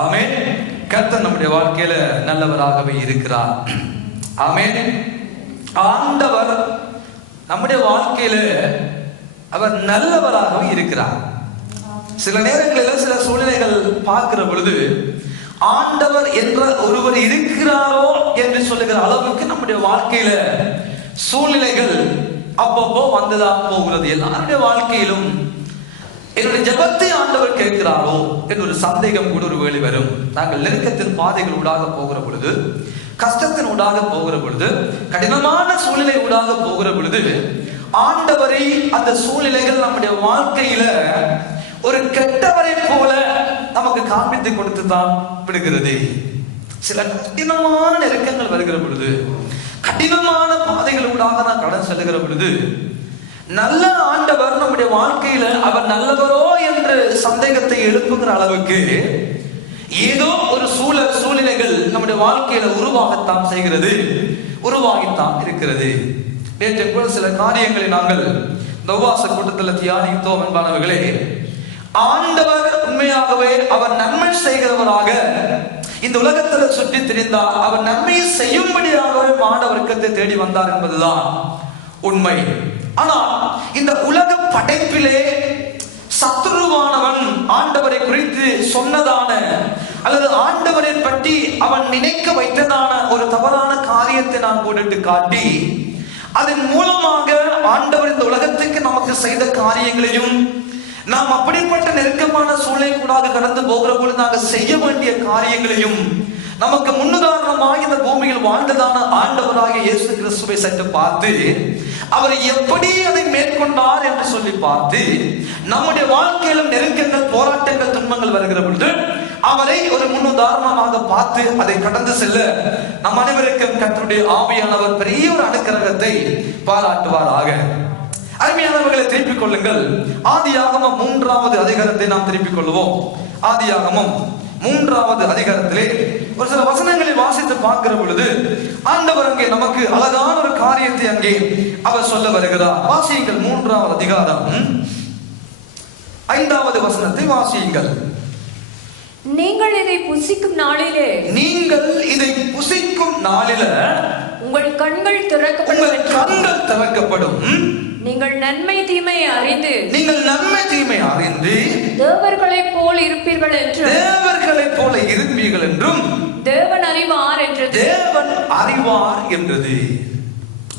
ஆமென். கர்த்தர் நம்முடைய வாழ்க்கையில நல்லவராகவே இருக்கிறார். ஆமென். ஆண்டவர் நம்முடைய வாழ்க்கையில அவர் நல்லவராகவே இருக்கிறார். சில நேரங்களில் சில சூழ்நிலைகள் பார்க்கிற பொழுது ஆண்டவர் என்ற ஒருவர் இருக்கிறாரோ என்று சொல்லுகிற அளவுக்கு நம்முடைய வாழ்க்கையில சூழ்நிலைகள் அப்பப்போ வந்துதான் போகிறது. எல்லாருடைய வாழ்க்கையிலும் என்னுடைய ஜெபத்தை ஆண்டவர் கேட்கிறாரோ என்ற ஒரு சந்தேகம் கூட ஒரு வேளை வரும். நாங்கள் நெருக்கத்தின் பாதைகள் ஊடாக போகிற பொழுது, கஷ்டத்தின் ஊடாக போகிற பொழுது, கடினமான சூழ்நிலை ஊடாக போகிற பொழுது ஆண்டவரை அந்த சூழ்நிலைகள் நம்முடைய வாழ்க்கையில ஒரு கெட்டவரை போல நமக்கு காண்பித்து கொடுத்து தான் விடுகிறது. சில கடினமான நெருக்கங்கள் வருகிற பொழுது, கடினமான பாதைகள் ஊடாக நான் கடன் செல்லுகிற பொழுது, நல்ல ஆண்டவர் நம்முடைய வாழ்க்கையில அவர் நல்லவரோ என்று சந்தேகத்தை எழுப்புகிற அளவுக்கு ஏதோ ஒரு சூழ்நிலைகள் நம்முடைய வாழ்க்கையில உருவாகத்தான் செய்கிறது, உருவாகித்தான் இருக்கிறது. நேற்று கூட சில காரியங்களை நாங்கள் இந்த உபவாச கூட்டத்தில் தியானித்தோம். என்பானவர்களே, ஆண்டவர் உண்மையாகவே அவர் நன்மை செய்கிறவராக இந்த உலகத்தில் சுற்றி திரிந்தார். அவர் நன்மை செய்யும்படியாகவே மானவ வர்க்கத்தை தேடி வந்தார் என்பதுதான் உண்மை. ஆனால் இந்த உலக படைப்பிலே சத்துருவானவன் ஆண்டவரை குறித்து சொன்னதான அல்லது ஆண்டவரை பற்றி அவன் நினைக்க வைத்ததான ஒரு தவறான காரியத்தை நான் போட்டு காட்டி, அதன் மூலமாக ஆண்டவர் இந்த உலகத்துக்கு நமக்கு செய்த காரியங்களையும், நாம் அப்படிப்பட்ட நெருக்கமான சூழ்நிலை கூடாக கடந்து போகிற பொழுது நாங்கள் செய்ய வேண்டிய காரியங்களையும், நமக்கு முன்னுதாரணமாக இந்த பூமியில் வாழ்ந்ததான ஆண்டவராகிய இயேசு கிறிஸ்துவை சற்று பார்த்து அவர் எப்படி அதை மேற்கொண்டார் என்று சொல்லி பார்த்து, நம்முடைய வாழ்க்கையிலும் நெருக்கங்கள், போராட்டங்கள், துன்பங்கள் வருகிற பொழுது அவரை ஒரு முன்னுதாரணமாக பார்த்து அதை கடந்து செல்ல நம் அனைவருக்கும் கர்த்தருடைய ஆவியானவர் பெரிய ஒரு அனுக்கிரகத்தை பாராட்டுவாராக. அருமையானவர்களை திருப்பிக் கொள்ளுங்கள். ஆதியாகமம் 3வது அதிகாரத்தை நாம் திருப்பிக் கொள்வோம். ஆதியாகமம் 3வது அதிகாரத்திலே ஒரு சில வசனங்களை வாசித்து பார்க்கிற பொழுது ஆண்டவர் அங்கே நமக்கு அழகான ஒரு காரியத்தை அங்கே அவர் சொல்ல வருகிறார். வாசியுங்கள். 3வது அதிகாரம் 5வது வசனத்தை வாசியுங்கள். நீங்கள் இதை புசிக்கும் நாளிலே, நீங்கள் இதை புசிக்கும் நாளில உங்கள் கண்கள் திறக்கப்படும். நீங்கள் நன்மை தீமை அறிந்து, நீங்கள் நன்மை தீமை அறிந்து தேவர்களைப் போல் இருப்பீர்கள் என்றும், தேவர்களைப் போல இருப்பீர்கள் என்றும் தேவன் அறிவார் என்றது. தேவன் அறிவார் என்றது.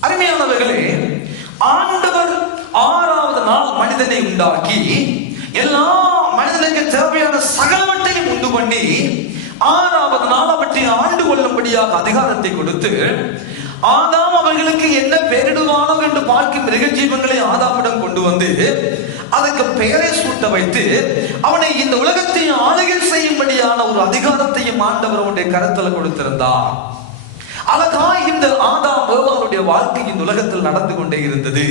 அருமையானவர்களே, ஆண்டவர் 6வது நாள் மனிதனை உண்டாக்கி எல்லா மனிதனுக்கு தேவையான சகலவற்றையும் உண்டு பண்ணி 6வது நாள் அவற்றை ஆண்டு கொள்ளும்படியாக அதிகாரத்தை கொடுத்து, ஆதாம் அவர்களுக்கு என்ன பெயரிடுவானோ என்று பார்க்கும் மிருக ஜீவங்களை ஆதாமிடம் கொண்டு வந்து அதற்கு பெயரை சூட்ட வைத்து அவனை இந்த உலகத்தை ஆளுகை செய்யும்படியான ஒரு அதிகாரத்தையும் ஆண்டவர் அவனுடைய கருத்துல கொடுத்திருந்தார். அழகா இந்த ஆதாம் அவர்களுடைய வாழ்க்கை இந்த உலகத்தில் நடந்து கொண்டே இருந்தது.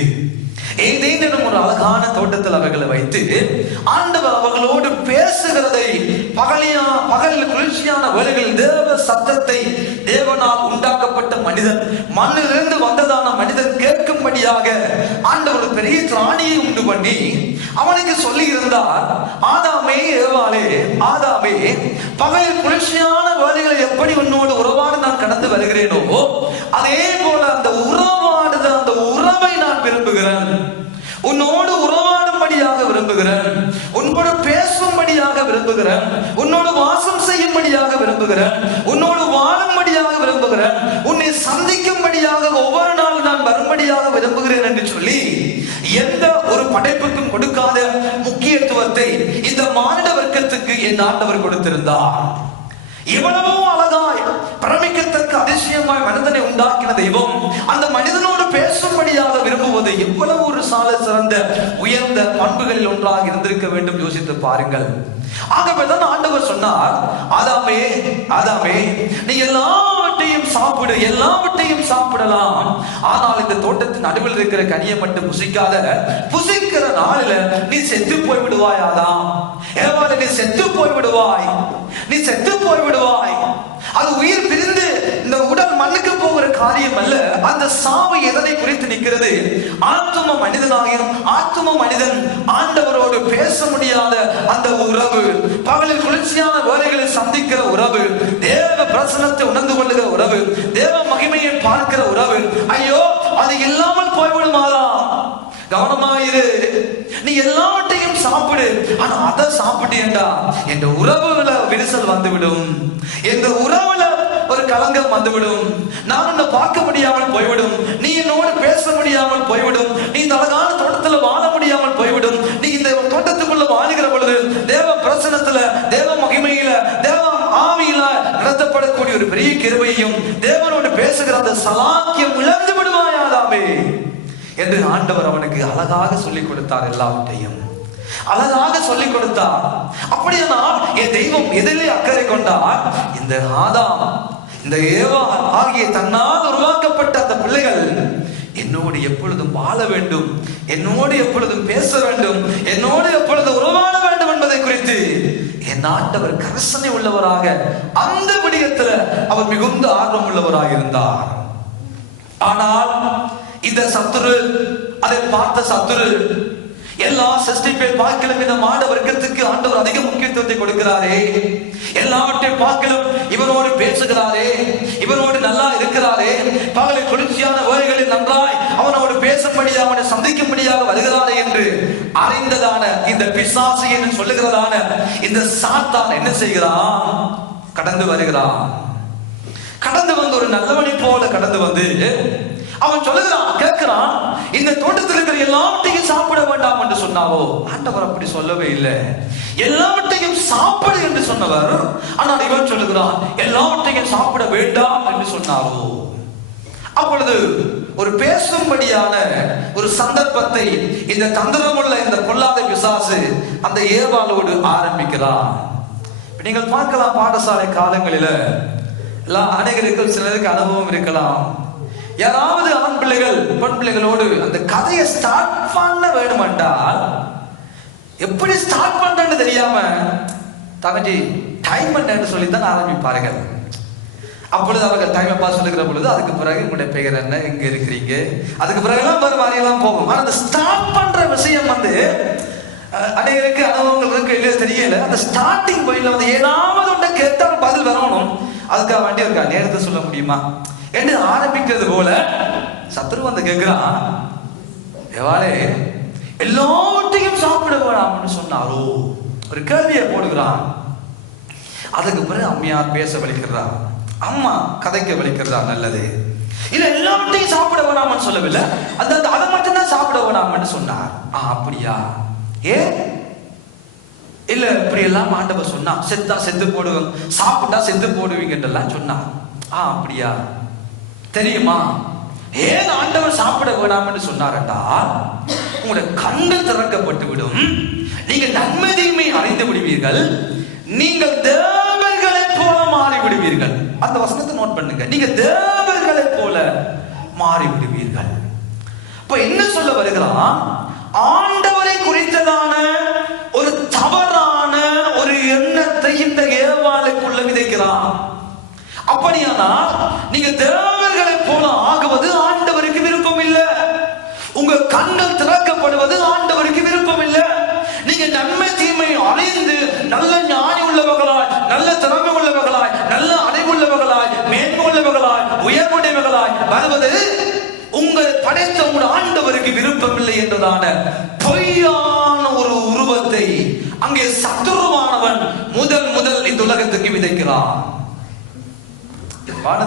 ஏதேனும் ஒரு அழகான தோட்டத்தில் அவர்களை வைத்து ஆண்டவர் அவர்களோடு பேசுகிறதை பகலில் குளிர்ச்சியான வேளைகளில் தேவ சத்தத்தை தேவனால் உண்டாக்கப்பட்ட மனிதன், மண்ணிலிருந்து வந்ததான மனிதன் கேட்கும்படியாக ஆண்டவர் பெரிய திராணியை உண்டு பண்ணி அவனுக்கு சொல்லி இருந்தார், ஆதாமே, ஏவாளே, ஆதாமே, பகலில் குளிர்ச்சியான வேளைகளில் எப்படி உன்னோடு உறவாடு நான் கடந்து வருகிறேனோ அதே போல அந்த உறவாடுத அந்த உறவை நான் விரும்புகிறேன். உன்னோடு உறவாடும்படியாக விரும்புகிறேன், உன்னோடு பேசும்படியாக விரும்புகிறேன், உன்னோடு வாசம் செய்யும்படியாக விரும்புகிறேன், உன்னோடு வாழும்படியாக விரும்புகிறேன், உன்னை சந்திக்கும்படியாக ஒவ்வொரு நாள் நான் வரும்படியாக விரும்புகிறேன் என்று சொல்லி எந்த ஒரு படைப்புக்கும் கொடுக்காத முக்கியத்துவத்தை இந்த மானிட வர்க்கத்துக்கு என் ஆண்டவர் கொடுத்திருந்தார். எவ்வளவோ அழகாய் பிரமிக்கத்தக்க அதிசயமாய் மனிதனை உண்டாக்கின தெய்வம் அந்த மனிதனோடு பேசும்படியாக விரும்புவது எவ்வளவு ஒரு சால சிறந்த உயர்ந்த பண்புகளில் ஒன்றாக இருந்திருக்க வேண்டும். யோசித்து பாருங்கள். ஆகவேதான் ஆண்டவர் சொன்னார், ஆதாமே, ஆதாமே, நீ எல்லாவற்றையும் சாப்பிடு, எல்லாவற்றையும் சாப்பிடலாம், ஆனால் இந்த தோட்டத்தின் நடுவில் இருக்கிற கனியை மட்டும் புசிக்காத, புசிக்கிற நாளில நீ செத்து போய் விடுவாய். ஆதாம், ஏவாளே, நீ செத்து போய் விடுவாய், நீ செத்து போய் விடுவாய். அது உயிர் பிரிந்து இந்த உடல் மண்ணுக்கு போகிற காரியம் அல்ல. அந்த சாவு எதனை குறித்து நிற்கிறது? ஆத்தும மனிதனாகியும் ஆத்தும மனிதன் ஆண்டவரோடு பேச முடியாத அந்த அந்த உறவு, பகலில் குளிர்ச்சியான வேலைகளில் சந்திக்கிற உறவு, தேவ பிரசன்னத்தை உணர்ந்து கொள்ளுகிற உறவு, தேவ மகிமையை பார்க்கிற உறவு, ஐயோ அது இல்லாமல் போய்விடுமாதா? கவனமாயிரு. நீ எல்லாவற்றையும் சாப்பிடு, ஆனா அதை சாப்பிட்டேன்டா என்ற உறவுல விரிசல் வந்துவிடும், என்ற உறவுல ஒரு கலங்கம் வந்துவிடும், நான் உன்னை பார்க்க முடியாமல் போய்விடும், நீ என்னோடு பேச முடியாமல் போய்விடும், நீ இந்த அழகான தோட்டத்துல வாழ முடியாமல் போய்விடும். நீ இந்த தோட்டத்துக்குள்ள வாழுகிற பொழுது தேவ பிரசன்னத்துல, தேவ மகிமையில, தேவ ஆவியில நடத்தப்படக்கூடிய ஒரு பெரிய கிருபையையும் தேவனோடு பேசுகிற அந்த சலாக்கியம் இழந்து விடுவாயாதாமே என்று ஆண்டவர் அவனுக்கு அழகாக சொல்லிக் கொடுத்தார். எல்லாவற்றையும் அழகாக சொல்லிக் கொடுத்தார். அப்படியானால் என் தெய்வம் எதிலே அக்கறை கொண்டார்? இந்த ஆதாம், இந்த ஏவா ஆகிய தன்னால் உருவாக்கப்பட்ட அந்த பிள்ளைகள் என்னோடு எப்பொழுதும் வாழ வேண்டும், என்னோடு எப்பொழுதும் பேச வேண்டும், என்னோடு எப்பொழுதும் உருவாட வேண்டும் என்பதை குறித்து என் ஆண்டவர் கரிசனை உள்ளவராக அந்த விடயத்தில் அவர் மிகுந்த ஆர்வம் உள்ளவராக இருந்தார். ஆனால் இந்த சத்துரு, அதை பார்த்த சத்துரு எல்லா சிருஷ்டிப்பை பார்க்கலும் இந்த மாட வர்க்கத்துக்கு ஆண்டவர் அதிக முக்கியத்துவத்தை கொடுக்கிறாரே, எல்லாவற்றையும் பார்க்கலும் இவனோடு பேசுகிறாரே, இவனோடு நல்லா இருக்கிறாரே, பகலில் குளிர்ச்சியான வேலைகளில் நன்றாய் அவனோடு பேசும்படியாக, அவனை சந்திக்கும்படியாக வருகிறாரே என்று அறிந்ததான இந்த பிசாசு என்று சொல்லுகிறதான இந்த சாத்தான் என்ன செய்கிறான்? கடந்து வருகிறான். கடந்து வந்து ஒரு நல்லவனை போல கடந்து வந்து அவன் சொல்லுகிறான், கேட்கிறான், இந்த தோட்டத்தில் இருக்கிற எல்லாவற்றையும் சாப்பிட வேண்டாம் என்று சொன்னாவோ? ஆண்டவர் அப்படி சொல்லவே இல்லை. எல்லாவற்றையும் சாப்பிடு என்று சொன்னவர், ஆனால் இவன் சொல்லுகிறான் எல்லாவற்றையும் சாப்பிட வேண்டாம் என்று சொன்னாவோ? அப்பொழுது ஒரு பேசும்படியான ஒரு சந்தர்ப்பத்தை இந்த தந்திரமுள்ள இந்த பொல்லாத பிசாசு அந்த ஏவாளோடு ஆரம்பிக்கிறான். நீங்கள் பார்க்கலாம், பாடசாலை காலங்களில எல்லாம் அநேகருக்கு சிலருக்கு அனுபவம் இருக்கலாம். யாராவது ஆண் பிள்ளைகள் பெண் பிள்ளைகளோடு அந்த கதையை ஸ்டார்ட் பண்ண வேணும் என்றால் எப்படி ஸ்டார்ட் பண்றேன்னு தெரியாம தங்கச்சி டைம் பண்ணு சொல்லித்தான் ஆரம்பிப்பார்கள். அப்பொழுது அவர்கள் டைம் அப்பா சொல்லுகிற பொழுது அதுக்கு பிறகு உங்களுடைய பெயர் என்ன, எங்க இருக்கிறீங்க, அதுக்கு பிறகு எல்லாம் வேறு மாதிரி எல்லாம் போகும். ஆனா அந்த ஸ்டார்ட் பண்ற விஷயம் வந்து அநேகருக்கு அனுபவங்கள் இருக்கு இல்லையோ தெரியல. அந்த ஸ்டார்டிங் பாயிண்ட்ல வந்து ஏதாவது ஒன்றை கேட்டால் பதில் வரணும், அதுக்காக வேண்டிய இருக்கா நேரத்தை சொல்ல முடியுமா என்று ஆரம்பிக்கிறது போல சத்துரு வந்து கேட்கிறான், எவாளே எல்லாவற்றையும் சாப்பிட வேணாம்னு சொன்னாரோ? ஒரு கேள்வியை போடுகிறான். அதுக்கு பிறகு அம்மையார் பேச வலிக்கிறார், அம்மா கதைக்க வலிக்கிறதா? நல்லது, இல்ல எல்லாவற்றையும் சாப்பிட வேணாம்னு சொல்லவில்லை, அந்த அதை மட்டும்தான் சாப்பிட வேணாம்னு சொன்னார். அப்படியா? ஏ இல்ல இப்படி எல்லாம் ஆண்டவர் சொன்னா, செத்தா செத்து போடுவேன், சாப்பிட்டா செத்து போடுவீங்க என்றெல்லாம் சொன்னார். அப்படியா? தெரியுமா ஏன் ஆண்டவர் சாப்பிட வேணாம்னு சொன்னார்டா? உங்களுடைய கண்கள் திறக்கப்பட்டு விடும், நீங்க நன்மை தீமை அறிந்து விடுவீர்கள், நீங்கள் தேவர்களை போல மாறி விடுவீர்கள். அந்த வசனத்தை நோட் பண்ணுங்க, நீங்க தேவர்களை போல மாறி விடுவீர்கள். இப்ப என்ன சொல்ல வருகிறான்? ஆண்டவரை குறித்ததான ஒரு தவறான ஒரு எண்ணத்தை இந்த ஏவாளுக்குள்ள விதைக்கிறான். அப்படியானால் நீங்க தேவர்களை போல ஆகுவது ஆண்டவருக்கு விருப்பம் இல்லை. உங்க கண்கள் திறக்கப்படுவது ஆண்டவருக்கு விருப்பம் இல்லை. நீங்க நன்மை தீமை அறிந்து நல்ல ஞானி உள்ளவர்களாய், நல்ல திறமை உள்ளவர்களாய், நல்ல அறிவுள்ளவர்களாய், மேன்மை உள்ளவர்களாய், உயர்வுடையவர்களாய் வருவது உங்கள் படைத்த உங்கள் ஆண்டவருக்கு விருப்பம் இல்லை என்றதான பொய்யான ஒரு உருவத்தை அங்கே சத்துருவானவன் முதல் இந்த உலகத்துக்கு விதைக்கிறான்.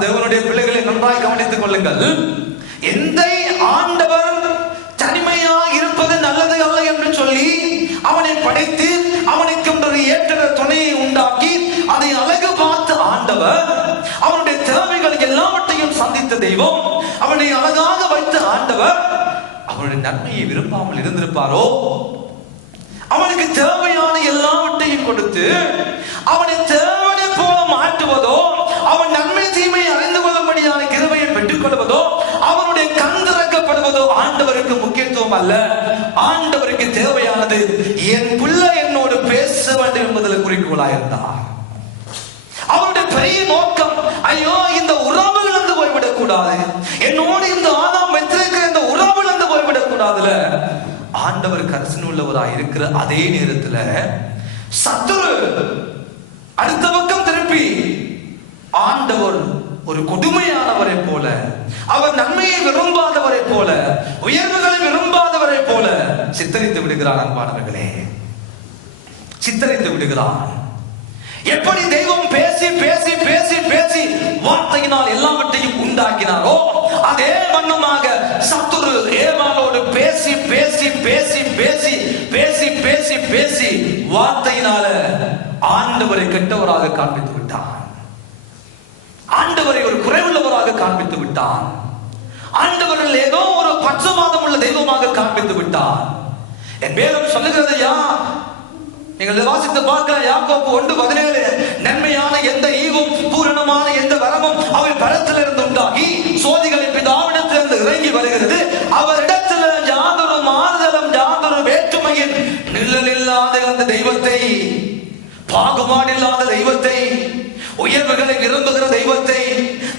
தேவனுடைய பிள்ளைகளை நன்றாய் கவனித்துக் கொள்ளுங்கள். எந்த ஆண்டவர் தனிமையாக இருப்பது நல்லது அல்ல என்று சொல்லி அவனை படைத்து அவனுக்கு ஏற்ற துணையை உண்டாக்கி அதை அழகு பார்த்த ஆண்டவர், அவனுடைய தேவைகள் எல்லாவற்றையும் சந்தித்த தெய்வம், அவனை அழகாக வைத்த ஆண்டவர் அவனுடைய நன்மையை விரும்பாமல் இருந்திருப்பாரோ? அவனுக்கு தேவையான எல்லாவற்றையும் கொடுத்து அவனை தேவனை போல மாற்றுவதோ, அவன் நன்மை தீமை அறிந்து கொள்ளும்படியான கிருபையை பெற்றுக் கொள்வதோ, அவனுடைய கண் திறக்கப்படுவதோ ஆண்டவருக்கு முக்கியத்துவம் அல்ல. ஆண்டவருக்கு தேவையானது என் பிள்ளை என்னோடு பேச வேண்டும் என்பதில் குறிக்கோளாக இருந்தார். அவருடைய பெரிய நோக்கம், ஐயோ இந்த உறவு இழந்து போய்விடக் கூடாது, என்னோடு இந்த ஆதாம் வைத்திருக்கிற இந்த உறவு இழந்து போய்விடக் கூடாதுல ஆண்டவர் கரிசனை உள்ளவராக இருக்கிற அதே நேரத்துல சத்துரு அடுத்த பக்கம் திருப்பி ஆண்டவர் ஒரு கொடுமையானவரை போல, அவர் நன்மையை விரும்பாதவரை போல, உயர்வுகளை விரும்பாதவரை போல சித்தரித்து விடுகிறார். அன்பானவர்களே, சித்தரித்து விடுகிறார். எப்படி தெய்வம் பேசி பேசி பேசி பேசி வார்த்தையினால் எல்லாவற்றையும் உண்டாக்கினாரோ அதே வண்ணமாக சத்துரு ஏவாளோடு பேசி பேசி பேசி பேசி பேசி பேசி பேசி வார்த்தையினால ஆண்டவரை கெட்டவராக காண்பித்து விட்டான். ஆண்டவரை ஒரு குறைவுள்ளவராக காண்பித்து விட்டான். ஆண்டவரில் ஏதோ ஒரு பட்சபாதம் உள்ள தெய்வமாக காண்பித்து விட்டான். என் வேதம் சொல்லுகிறது நீங்கள் வாசித்து பார்க்கலாம். யாக்கோபு 1:17 நன்மையான எந்த ஈவும் பூரணமான எந்த வரமும் அவர் பரத்திலிருந்து உண்டாகி சோதிகளின் பிதாவிடத்திலிருந்து இறங்கி வருகிறது. அவரிடத்தில் யாதொரு மாறுதலும் யாதொரு வேற்றுமையின் நிழல் இல்லாத அந்த தெய்வத்தை, பாகுபாடில்லாத தெய்வத்தை, உயர்வுகளை விரும்புகிற தெய்வத்தை,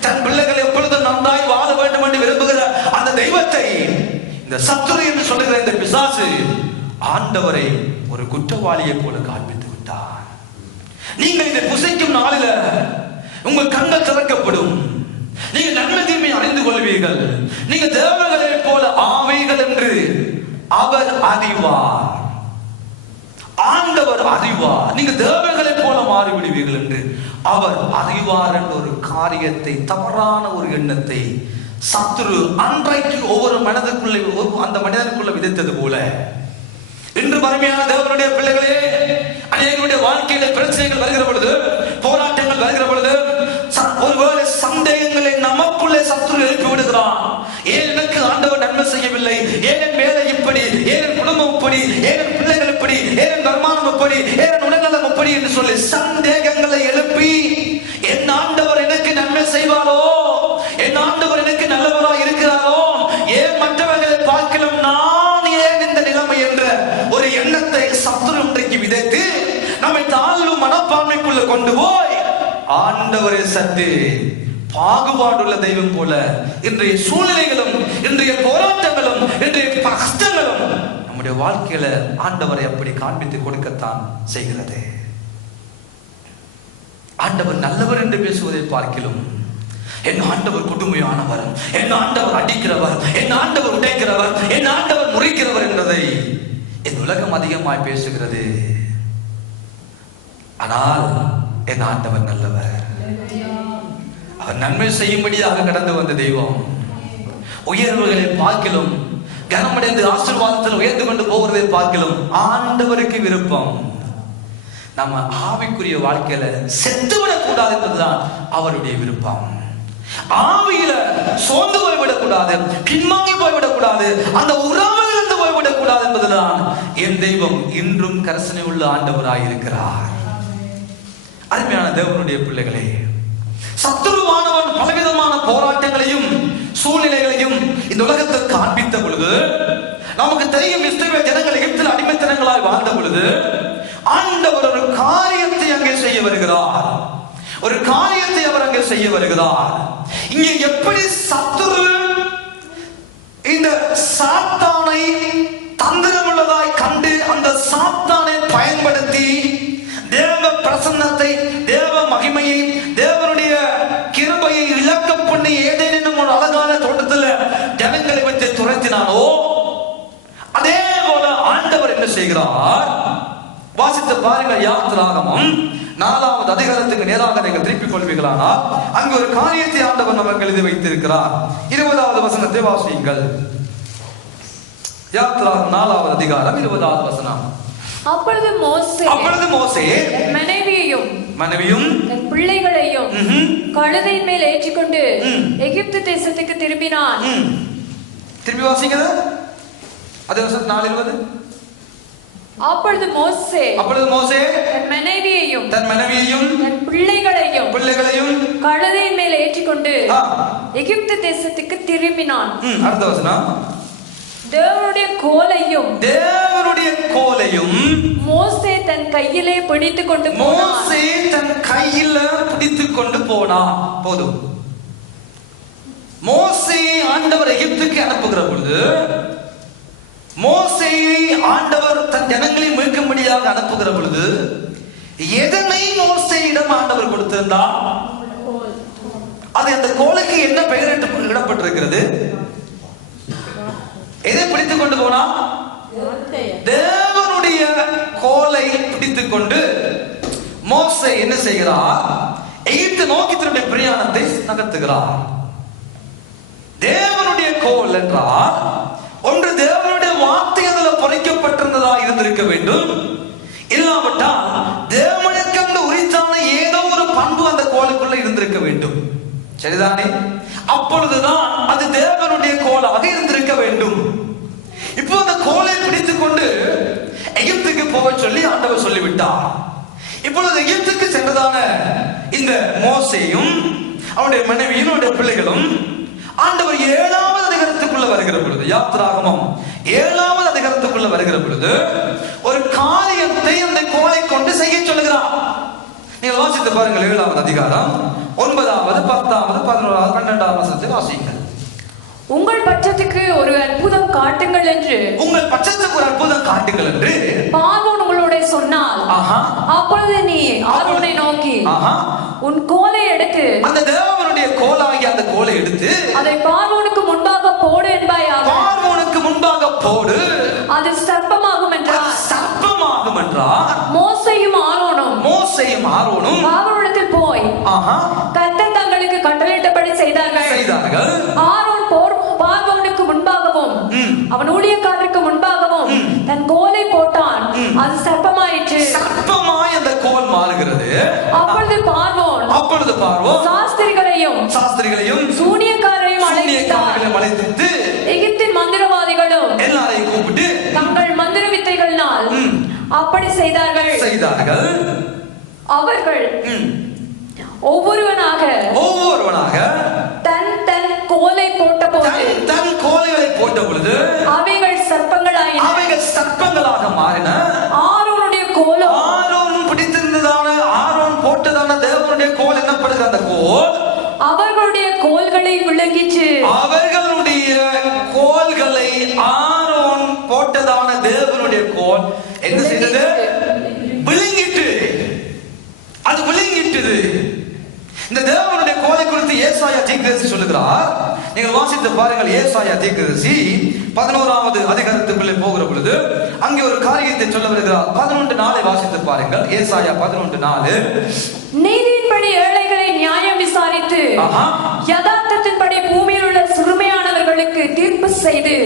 தன் பிள்ளைகள் எப்பொழுதும் நன்றாய் வாழ வேண்டும் என்று விரும்புகிற அந்த தெய்வத்தை இந்த சத்துரு என்று சொல்லுகிற இந்த பிசாசு ஆண்டவரை ஒரு குற்றவாளியை போல காண்பித்து விட்டார். நீங்கள் இதை புசிக்கும் நாளில உங்கள் கண்கள் திறக்கப்படும். நீங்கள் நன்மை தீமை அறிந்து கொள்வீர்கள். நீங்கள் தேவர்களை போல ஆவீர்கள் என்று அவர் அறிவார். ஆண்டவர் அறிவார். நீங்கள் தேவர்களை போல மாறிவிடுவீர்கள் என்று அவர் அறிவார் என்ற ஒரு காரியத்தை, தவறான ஒரு எண்ணத்தை சத்துரு அன்றைக்கு ஒவ்வொரு மனதுக்குள்ளே அந்த மனிதனுக்குள்ள விதைத்தது போல இன்று அருமையான தேவனுடைய பிள்ளைகளே, அநேகருடைய வாழ்க்கையில பிரச்சனைகள் வருகிற பொழுது, போராட்டங்கள் வருகிற பொழுது, ஒருவேளை சந்தேகங்களை நமக்குள்ளே சத்துரு எழுப்பி விடுகிறான். ஏன் எனக்கு ஆண்டவர் நன்மை செய்யவில்லை, ஏன் என் வேலை இப்படி, ஏன் என் குடும்பம் இப்படி, ஏன் என் பிள்ளைகள் இப்படி, ஏன் என் வருமானம் இப்படி, ஏன் என் உடல்நலம் இப்படி என்று சொல்லி சந்தேகங்களை எழுப்பி என் ஆண்டவர் எனக்கு நன்மை செய்வாரோ, என் ஆண்டவர் எனக்கு நல்லவராக இருக்கிறாரோ, ஏன் மற்றவர்களை பார்க்கலாம் நான் ஏன் இந்த நிலைமை என்ற ஒரு எண்ணத்தை சத்துரு இன்றைக்கு விதைத்து நம்மை தாழ்வும் மனப்பான்மைக்குள்ள கொண்டு போய் ஆண்டவரை சற்று பாகுபாடுள்ள தெய்வம் போல இன்றைய சூழ்நிலைகளும், இன்றைய போராட்டங்களும், இன்றைய கஷ்டங்களும் நம்முடைய வாழ்க்கையில ஆண்டவரை அப்படி காண்பித்து கொடுக்கத்தான் செய்கிறது. ஆண்டவர் நல்லவர் என்று பேசுவதை பார்க்கிலும் என் ஆண்டவர் கொடுமையானவர், என் ஆண்டவர் அடிக்கிறவர், என் ஆண்டவர் உடைக்கிறவர், என் ஆண்டவர் முறிக்கிறவர் என்பதை இந்த உலகம் அதிகமாய் பேசுகிறது. ஆனால் என் ஆண்டவர் நல்லவர். அவர் நன்மை செய்யும்படியாக கடந்து வந்த தெய்வம். உயர்வுகளை பார்க்கிலும், கனமடைந்து ஆசீர்வாதத்தில் உயர்ந்து கொண்டு போகிறதை பார்க்கிலும் ஆண்டவருக்கு விருப்பம் நம்ம ஆவிக்குரிய வாழ்க்கையில செத்துவிடக் கூடாது என்பதுதான் அவருடைய விருப்பம். ஆவியில சோர்ந்து போய்விடக் கூடாது, பின்வாங்கி போய்விடக் கூடாது, அந்த உறவுகளிலிருந்து போய்விடக் கூடாது என்பதுதான் என் தெய்வம் இன்றும் கரிசனை உள்ள ஆண்டவராய் இருக்கிறார். அருமையான தேவனுடைய பிள்ளைகளே, சத்துருவானவன் பலவிதமான போராட்டங்களையும் சூழ்நிலைகளையும் இந்த உலகத்தில் காண்பித்த பொழுது, நமக்கு தெரியும் இஸ்ரவேல் ஜனங்கள் எகிப்தில் அடிமைத்தனங்களாய் வாழ்ந்த பொழுது ஆண்டவர் ஒரு காரியத்தை அங்கே செய்ய வருகிறார். ஒரு காரியத்தை அவர் அங்கே செய்ய வருகிறார். இங்கே எப்படி சத்துரு இந்த சாத்தானை தந்திரமுள்ளதாய் கண்டு அந்த சாத்தானை பயன்படுத்தி தேவ பிரசன்னத்தை, தேவ மகிமையை, தேவனுடைய கிருபையை இழக்க பண்ணி ஏதேனும் ஒரு அழகான தோட்டத்தில் ஜனங்களை வைத்து துரத்தினானோ அதே போல ஆண்டவர் என்ன செய்கிறார்? வாசித்து பாருங்கள். யாத்திராகமம் 4வது அதிகாரத்துக்கு நேராக நீங்கள் திருப்பிக் கொள்வீர்களானால் அங்கு ஒரு காரியத்தை ஆண்டவர் நமக்கு எழுதி வைத்திருக்கிறார். 20வது வசனத்தை வாசியுங்கள். யாத்திராகமம் 4வது அதிகாரம் 20வது வசனம். அப்பொழுது மோசே மனைவியையும் தன் பிள்ளைகளையும் கழுதையின் மேல் ஏற்றிக்கொண்டு எகிப்து தேசத்துக்கு திரும்பினான். திரும்பி வாசிங்க. அதே வசனம் 4:20. அப்பொழுது மோசே தன் மனைவியையும் தன் பிள்ளைகளையும் கழுதையின் மேல் ஏற்றிக்கொண்டு எகிப்து தேசத்துக்கு திரும்பினான். அடுத்த வசனம். தேவனுடைய கோலையும் மோசே தன் கையிலே பிடித்துக் கொண்டு போனான். போதும். மோசே ஆண்டவர் எகிப்துக்கு அனுப்புகிற பொழுது, மோசேயை ஆண்டவர் தன் ஜனங்களை மீட்கும்படியாக அனுப்புகிற பொழுது எதனை மோசேயிடம் ஆண்டவர் கொடுத்திருந்தார்? அது அந்த கோலுக்கு என்ன பெயரிட்டு இடப்பட்டிருக்கிறது? எதை பிடித்துக் கொண்டு போனா? தேவனுடைய கோலை பிடித்துக் கொண்டு மோசே என்ன செய்கிறார்? எகிப்து நோக்கி தன்னுடைய பிரயாணத்தை நகர்த்துகிறார். தேவனுடைய கோல் என்றால் ஒன்று தேவனுடைய வார்த்தை அதில் பொறிக்கப்பட்டிருந்ததா இருந்திருக்க வேண்டும், இல்லாவிட்டால் தேவனுக்கு உரித்தான ஏதோ ஒரு பண்பு அந்த கோலுக்குள்ள இருந்திருக்க வேண்டும். சரிதானே? அப்பொழுதுதான் அது தேவனுடைய கோலாக இருந்திருக்க வேண்டும். இப்போ அந்த கோலை பிடித்துக் கொண்டு எகிப்துக்கு போக சொல்லி ஆண்டவர் சொல்லிவிட்டார். இப்பொழுது எகிப்துக்கு சென்றதான இந்த மோசேயும் அவனுடைய மனைவியும் அவனுடைய பிள்ளைகளும் ஆண்டவர் 7வது அதிகாரத்துக்குள்ள வருகிற பொழுது, யாத்திராகமம் 7வது அதிகாரத்துக்குள்ள வருகிற பொழுது ஒரு காரியத்தை அந்த கோலை கொண்டு செய்ய சொல்லுகிறார். நீங்கள் வாசித்து பாருங்கள். 7வது அதிகாரம் 9வது 10வது 11வது 12வது வசனத்தை வாசியுங்கள். உங்கள் பட்சத்துக்கு ஒரு அற்புதம் காட்டுங்கள் என்று, உங்கள் பட்சத்துக்கு ஒரு அற்புதம் காட்டுங்கள் என்று பார்வோன் உங்களோட சொன்னால், அப்பொழுது நீ ஆரோனை நோக்கி உன் கோலை எடுத்து, அந்த தேவனுடைய கோலாகி அந்த கோலை எடுத்து அதை பார்வோனுக்கு முன்பாக போடு என்பாயாக. பார்வோனுக்கு முன்பாக போடு, அது சர்ப்பமாகும் என்றார். சர்ப்பமாகும் என்றார். மோசேயும் ஆரோனும் பார்வோனிடத்தில் போய் கர்த்தர் தங்களுக்கு கட்டளையிட்டபடி செய்தார்கள். ஆரோன் பார்வோனுக்கு முன்பாகவும் அவன் ஊழியக்காரருக்கு முன்பாகவும் தன் கோலை போட்டான். அது சர்ப்பமாயிற்று. சர்ப்பமாய் அந்த கோல் மாறுகிறது. அப்பொழுது பார்வோன் சாஸ்திரிகளையும் சூனியக்காரரையும் அழைத்து எகிப்தின் மந்திரவாதிகளும் எல்லாரையும் கூப்பிட்டு தங்கள் மந்திர வித்தைகளினால் அப்படி செய்தார்கள். அவர்கள் ஒவ்வொருவனாக தன் கோலை போட்ட பொழுது அவைகள் சர்ப்பங்களாக மாறின. ஆரோனுடைய கோலும் ஆரோன் பிடித்திருந்ததான ஆரோன் போட்டதான தேவனுடைய கோல் என்னப்படுகிற அந்த கோல் அவர்களுடைய கோல்களை விழுங்கிச்சு. அவர்களுடைய கோல்களை ஆரோன் போட்டதான தேவனுடைய கோல் என்ன செய்தது? விழுங்கிட்டு. அது விழுங்கிட்டது. இந்த தேவனுடைய கோலை குறித்து ஏசாயா தீர்க்கதரிசி சொல்லுகிறார். நீங்கள் வாசித்து பாருங்கள். ஏசாயா தீர்க்கதரிசி 11வது அதிகாரத்துக்குள்ளே போகிற பொழுது அங்கே ஒரு காரியத்தை சொல்ல வருகிறார். 11:4 வாசித்து பாருங்கள். ஏசாயா 11:4. நீதியின்படி ஏழைகளை நியாயம் விசாரித்து யதார்த்தத்தின்படி பூமியில் உள்ள சிறுமையானவர்களுக்கு தீர்ப்பு செய்து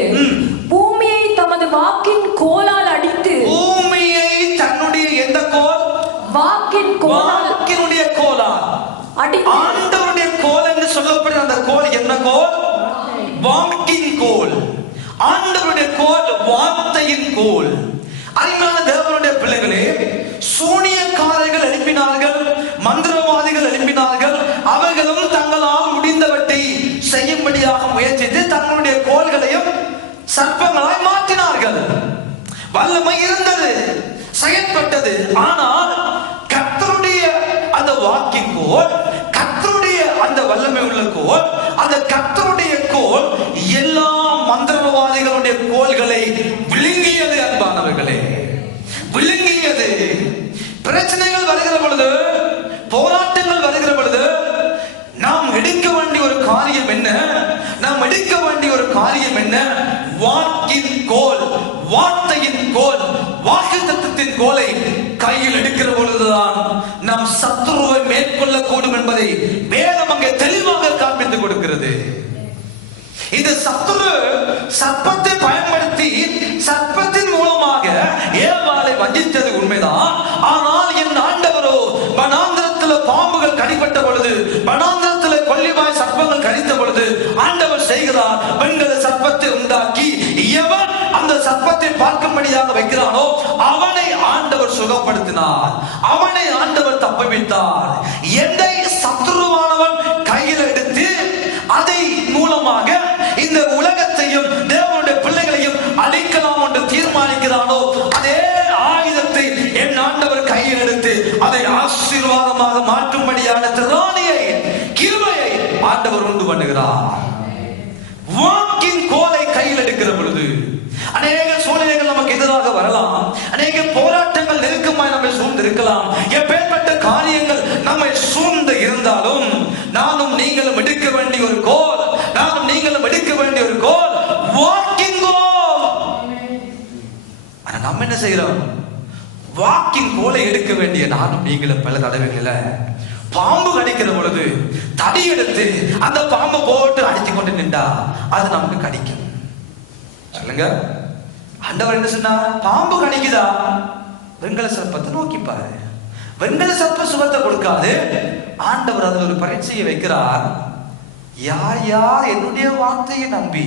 பூமியை தமது வாக்கின் கோலால் அடித்து, பூமியை தன்னுடைய எந்த கோல்? வாக்கினுடைய கோலால் ஆண்டவருடைய கோல் என்று சொல்லப்படுகிற அந்த கோல் என்ன கோல்? வாக்கின் கோல். ஆண்டவருடைய கோல் வார்த்தையின் கோல். அருமையான தேவனுடைய பிள்ளைகளே, சூனியக்காரர்கள் எழுப்பினார்கள், மந்திரவாதிகள் எழுப்பினார்கள். அவர்களும் தங்களால் முடிந்தவற்றை செய்யும்படியாக முயற்சித்து தங்களுடைய கோல்களையும் சர்ப்பங்களாய் மாற்றினார்கள். வல்லமை இருந்தது, செயல்பட்டது. ஆனால் கர்த்தருடைய அந்த வாக்கின் கோல், கர்த்தருடைய அந்த வல்லமை உள்ள கோல், அந்த கர்த்தருடைய கோல் எல்லா மந்திரவாதிகளுடைய கோல்களை விழுங்கியது. அன்பானவர்களே, விழுங்கியது. பிரச்சனைகள் வருகிற பொழுது, போராட்டங்கள் வருகிற பொழுது நாம் எடுக்க வேண்டிய ஒரு காரியம் என்ன? வாக்கின் கோல், வார்த்தையின் கோல், வாக்குத்தத்தத்தின் கோலை கையில் எடுக்கிற பொழுதுதான் நாம் சத்துருவை மேற்கொள்ள கூடும் என்பதை வேதம் அங்கே தெளிவாக காண்பித்துக் கொடுக்கிறது. இந்த சத்துரு சர்ப்பத்தை பயன்படுத்தி சர்ப்பத்தின் மூலமாக ஏவாளை வஞ்சித்தது உண்மைதான். ஆனால் என் ஆண்டவரோ வனாந்திரத்தில் பாம்புகள் கடிபட்ட பொழுது, வனாந்திரத்தில் கொல்லிவாய் சர்ப்பங்கள் கடித்த பொழுது ஆண்டவர் செய்கிறார், பெண்களை சர்ப்பத்தை உண்டாக்கி எவன் அந்த சர்ப்பத்தை பார்க்கும்படியாக வைக்கிறானோ அவனை ஆண்டவர் சுகப்படுத்தினார், அவனை ஆண்டவர் தப்புவித்தார். எதை சத்துருவானவன் கையில் எடுத்து அதை மூலமாக இந்த உலகத்தையும் தேவனுடைய பிள்ளைகளையும் அழிக்கலாம் என்று தீர்மானிக்கிறானோ அதே ஆயுதத்தை என் ஆண்டவர் கையில் எடுத்து அதை ஆசீர்வாதமாக மாற்றும்படியான திராணியை, கிருபையை ஆண்டவர் உண்டு பண்ணுகிறார். வாக்கின் கோலை கையில் எடுக்கிற பொழுது அநேக சூழ்நிலைகள் நமக்கு எதிராக வரலாம், அநேக போராட்டங்கள் போராட்டங்கள் நெருக்கமாய் நம்மை சூழ்ந்து இருக்கலாம், எப்பேற்பட்ட காரியங்கள் நம்மை சூழ்ந்து இருந்தாலும், நானும் நீங்களும் எடுக்க வேண்டிய ஒரு கோல், நானும் நீங்களும் எடுக்க வேண்டிய ஒரு கோல் வாக்கிங் கோல். ஆனா நம்ம என்ன செய்யறோம்? வாக்கிங் கோலை எடுக்க வேண்டிய நானும் நீங்களும் பல தடவைகளில் பாம்பு கடிக்கிற பொழுது தடி எடுத்து அந்த பாம்பை போட்டு அடித்து கொண்டு நின்றா அது நமக்கு கடிக்கும். சொல்லுங்க, ஆண்டவர் என்ன சொன்னார்? பாம்பு கடிக்குதா, வெண்கல சர்ப்பத்தை நோக்கி பாரு. வெண்கல சர்ப்ப சுகத்தை கொடுக்காது. ஆண்டவர் அதுல ஒரு பரீட்சையை வைக்கிறார். யார் யார் என்னுடைய வார்த்தையை நம்பி,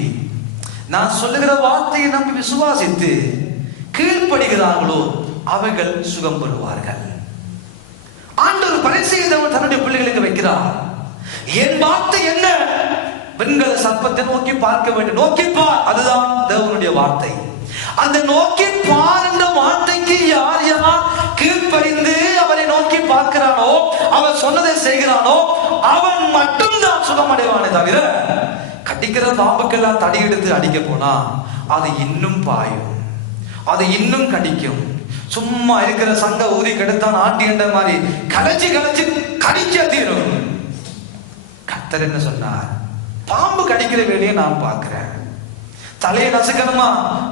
நான் சொல்லுகிற வார்த்தையை நம்பி விசுவாசித்து கீழ்ப்படுகிறார்களோ அவைகள் சுகம் பெறுவார்கள். ஆண்டவர் பரீட்சையை தன்னுடைய பிள்ளைகளுக்கு வைக்கிறார். என் வார்த்தை என்ன? வெண்கல சர்ப்பத்தை நோக்கி பார்க்க வேண்டும். நோக்கி பார், அதுதான் தேவனுடைய வார்த்தை. அந்த நோக்கி பார் என்ற வார்த்தைக்கு யார் யார் கீழ்ப்படிந்து அவரை நோக்கி பார்க்கிறானோ, அவன் சொன்னதை செய்கிறானோ, அவன் மட்டும்தான் சுகமடைவானே தவிர, கடிக்கிற பாம்புக்கெல்லாம் தடி எடுத்து அடிக்க போனா அது இன்னும் பாயும், அது இன்னும் கடிக்கும். சும்மா இருக்கிற சங்க ஊதி கெடுத்தான் ஆண்டி என்ற மாதிரி கலைச்சி கலைச்சி கடிச்ச தீரும். கர்த்தர் என்ன சொன்னார்? பாம்பு கடிக்கிற வேலையை நான் பார்க்கிறேன், தலையை நசுக்கணுமா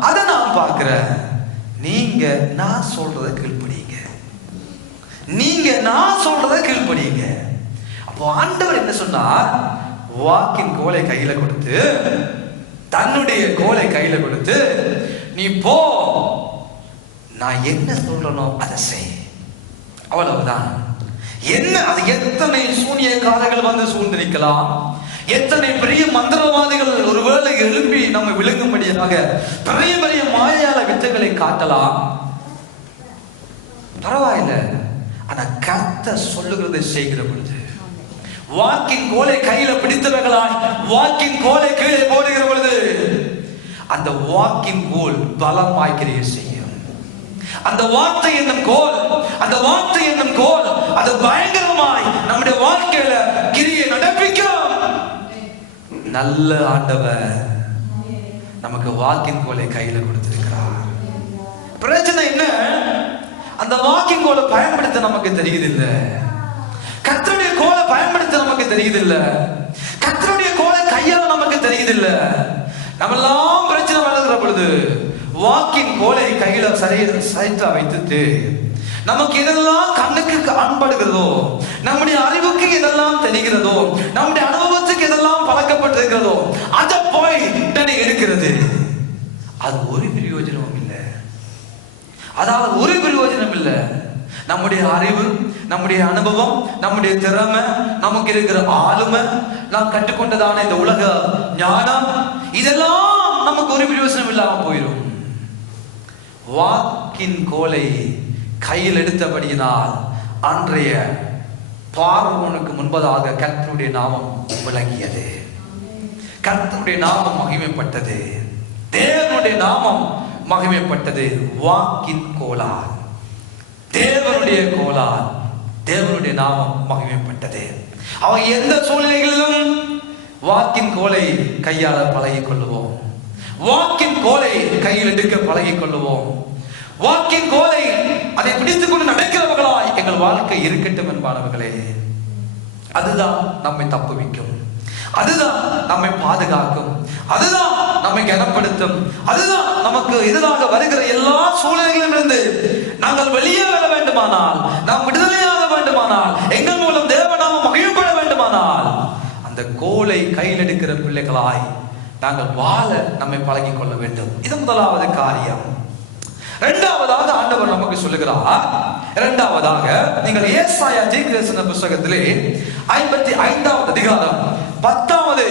அதை நான் பார்க்கிறேன். நீங்க நான் சொல்றதை கீழ்ப்படிங்க, நீங்க நான் சொல்றதை கீழ்ப்படிங்க. அப்போ ஆண்டவர் என்ன சொன்னார்? வாக்கின் கோலை கையில கொடுத்து, தன்னுடைய கோலை கையில கொடுத்து, நீ போ, நான் என்ன சொல்றனோ அதை செய், அவ்வளவுதான். என்ன அது? எத்தனை சூனியக்காரர்கள் வந்து சூழ்ந்து நிற்கலாம், எத்தனை பெரிய மந்திரவாதிகள் ஒருவேளை எழுப்பி நம்ம விழுங்கும்படியாக பெரிய பெரிய மாயால வித்தைகளை காட்டலாம், பரவாயில்ல. ஆனா கர்த்தர் சொல்லுகிறதை செய்கிற பொழுது, வாக்கின் கோலை கையில பிடித்தவர்களாய் வாக்கின் கோலை கீழே போடுகிற பொழுது, அந்த வாக்கின் கோல் பலமாய் கிரியை செய்யும். அந்த வார்த்தை என்னும் கோல், அந்த வார்த்தை என்னும் கோல் அது பயங்கரமாய் நம்முடைய வாழ்க்கையில கிரியை நடப்பிக்கும். நல்ல ஆண்டவர் நமக்கு வாக்கின் கோலை கையில கொடுத்திருக்கிறார். பிரச்சனை என்ன? அந்த வாக்கின் கோலை பயன்படுத்த நமக்கு தெரியுது இல்ல, கர்த்தருடைய கோலை பயன்படுத்த நமக்கு தெரியுது இல்ல, கர்த்தருடைய கோலை கையால நமக்கு தெரியுது இல்ல. நம்ம எல்லாம் பிரச்சனை வளர்கிற பொழுது வாக்கின் கோலை கையில சைட்டா வைத்துட்டு, நமக்கு எதெல்லாம் கண்ணுக்கு அன்படுகிறதோ, நம்முடைய அறிவுக்கு எதெல்லாம் தெரிகிறதோ, நம்முடைய அனுபவத்துக்கு எதெல்லாம் பழக்கப்பட்டிருக்கிறதோ அதை போய் எடுக்கிறது. அது ஒரு பிரயோஜனமும் இல்லை, அதாவது ஒரு பிரயோஜனம் இல்லை. நம்முடைய அறிவு, நம்முடைய அனுபவம், நம்முடைய திறமை, நமக்கு இருக்கிற ஆளுமை, நாம் கற்றுக்கொண்டதான இந்த உலக ஞானம், இதெல்லாம் நமக்கு ஒரு பிரயோஜனம் இல்லாம போயிடும். வாக்கின் கோலை கையில் எடுத்தபடியினால் அன்றைய பார்வோனுக்கு முன்பதாக கர்த்தருடைய நாமம் விளங்கியது, கர்த்தருடைய நாமம் மகிமைப்பட்டது, தேவனுடைய நாமம் மகிமைப்பட்டது. வாக்கின் கோலால், தேவனுடைய கோலால் தேவனுடைய நாமம் மகிமைப்பட்டது. அவன் எந்த சூழ்நிலைகளிலும் வாக்கின் கோலை கையாள பழகிக் கொள்ளுவோம், வாக்கின் கோலை கையில் எடுக்க பழகிக் கொள்ளுவோம். வாக்கின் கோலை அதை பிடித்துக் கொண்டு நடக்கிறவர்களாய் எங்கள் வாழ்க்கை இருக்கட்டும் என்பானவர்களே. அதுதான் நம்மை தப்புவிக்கும், அதுதான் நம்மை பாதுகாக்கும், அதுதான் நம்மை கனப்படுத்தும், அதுதான் நமக்கு எதிராக வருகிற எல்லா சூழ்நிலைகளிலிருந்து நாங்கள் வெளியே வர வேண்டுமானால், நாம் விடுதலையாக வேண்டுமானால், எங்கள் மூலம் தேவநாமம் மகிழ்ப்பட வேண்டுமானால், அந்த கோலை கையில் எடுக்கிற பிள்ளைகளாய் நாங்கள் வாழ நம்மை பழகிக் கொள்ள வேண்டும். இது முதலாவது காரியம். இரண்டாவதாக ஆண்டவர் நமக்கு சொல்லுகிறார். இரண்டாவதாக நீங்கள் ஏசாயா தீர்க்கதரிசன புத்தகத்திலே 55வது அதிகாரம் 10வது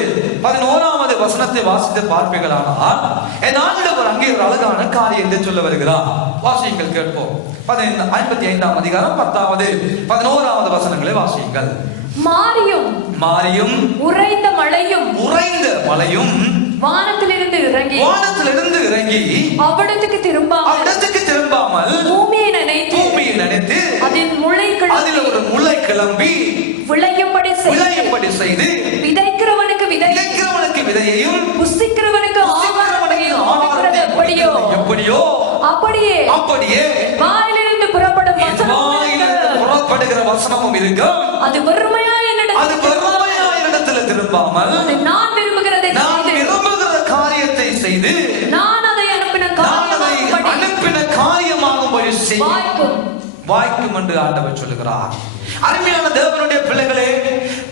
11வது வசனத்தை வாசித்து பார்ப்பீர்களானால், என் ஆண்டவர் அங்கே ஒரு அழகான காரியத்தை சொல்ல வருகிறார். வாசியுங்கள், கேட்போம். 55ஆம் அதிகாரம் 10வது 11வது வசனங்களை வாசியுங்கள். மாரியும் மாரியும் உறைந்த மழையும் வானத்திலிருந்து இறங்கி அவ்விடத்துக்கு திரும்பாமல் பூமியை நனைத்து அதில் ஒரு முளை கிளம்பி விளையும்படி செய்து விதைக்கிறவனுக்கு விதையையும் புசிக்கிறவனுக்கு ஆகாரத்தையும் எப்படியோ அப்படியே வாயிலிருந்து வசனமும் இருக்கும். அது வெறுமையா என்னிடத்துல திரும்பாமல் நான் விரும்புகிற காரியத்தை செய்து நான் அதை அனுப்பின காரியமாகும்படி வாய்க்கும் என்று ஆண்டவர் சொல்லுகிறார். அருமையான தேவனுடைய பிள்ளைகளே,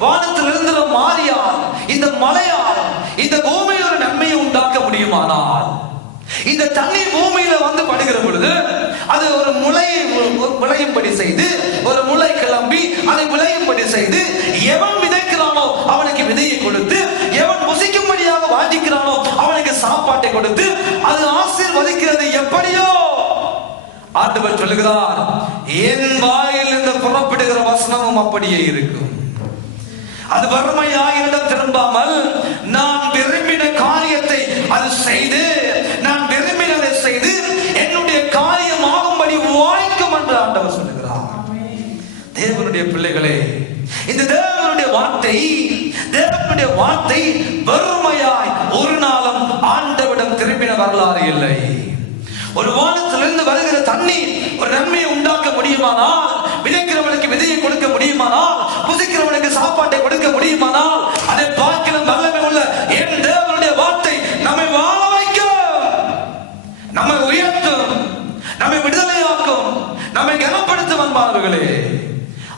வானத்திலிருந்து மாறியால் இந்த மலையால் இந்த பூமியில் ஒரு நன்மையை உண்டாக்க முடியுமானால், இந்த தண்ணீர் பூமியில வந்து படுகிற பொழுது அது ஒரு முளையை விளையும்படி செய்து, ஒரு முளை கிளம்பி அதை விளையும்படி செய்து, எவன் விதைக்கிறானோ அவனுக்கு விதையை கொடுத்து, எவன் புசிக்கும்படியாக வாஞ்சிக்கிறானோ அவனுக்கு சாப்பாட்டை கொடுத்து அது ஆசீர்வதிக்கிறது. எப்படியோ ஆண்டவர் சொல்லுகிறார், என் வாயில் இருந்து புறப்படுகிற வசனமும் அப்படியே இருக்கும். அது வறுமையாயிடம் திரும்பாமல் நான் விரும்பின காரியத்தை அது செய்து, நான் விரும்பினதை செய்து என்னுடைய காரியம் ஆகும்படி வாய்க்கும் என்று ஆண்டவர் சொல்லுகிறார். தேவனுடைய பிள்ளைகளே, இந்த தேவனுடைய வார்த்தை வறுமையாய் ஒரு நாளும் ஆண்டவிடம் திரும்பின வரலாறு இல்லை. ஒரு வானத்திலிருந்து வருகிற தண்ணீர் ஒரு நன்மையை உண்டாக்க முடியுமானால், விதைக்கிறவனுக்கு விதையை கொடுக்க முடியுமானால், புசிக்கிறவனுக்கு சாப்பாட்டை கொடுக்க முடியுமானால், அதை பார்க்கிற வல்லமை உள்ள என் தேவனுடைய வார்த்தை நம்மை வாழ வைக்கும், நம்மை உயர்த்தும், நம்மை விடுதலையாக்கும், நம்மை கனப்படுத்தும் அன்பானவர்களே.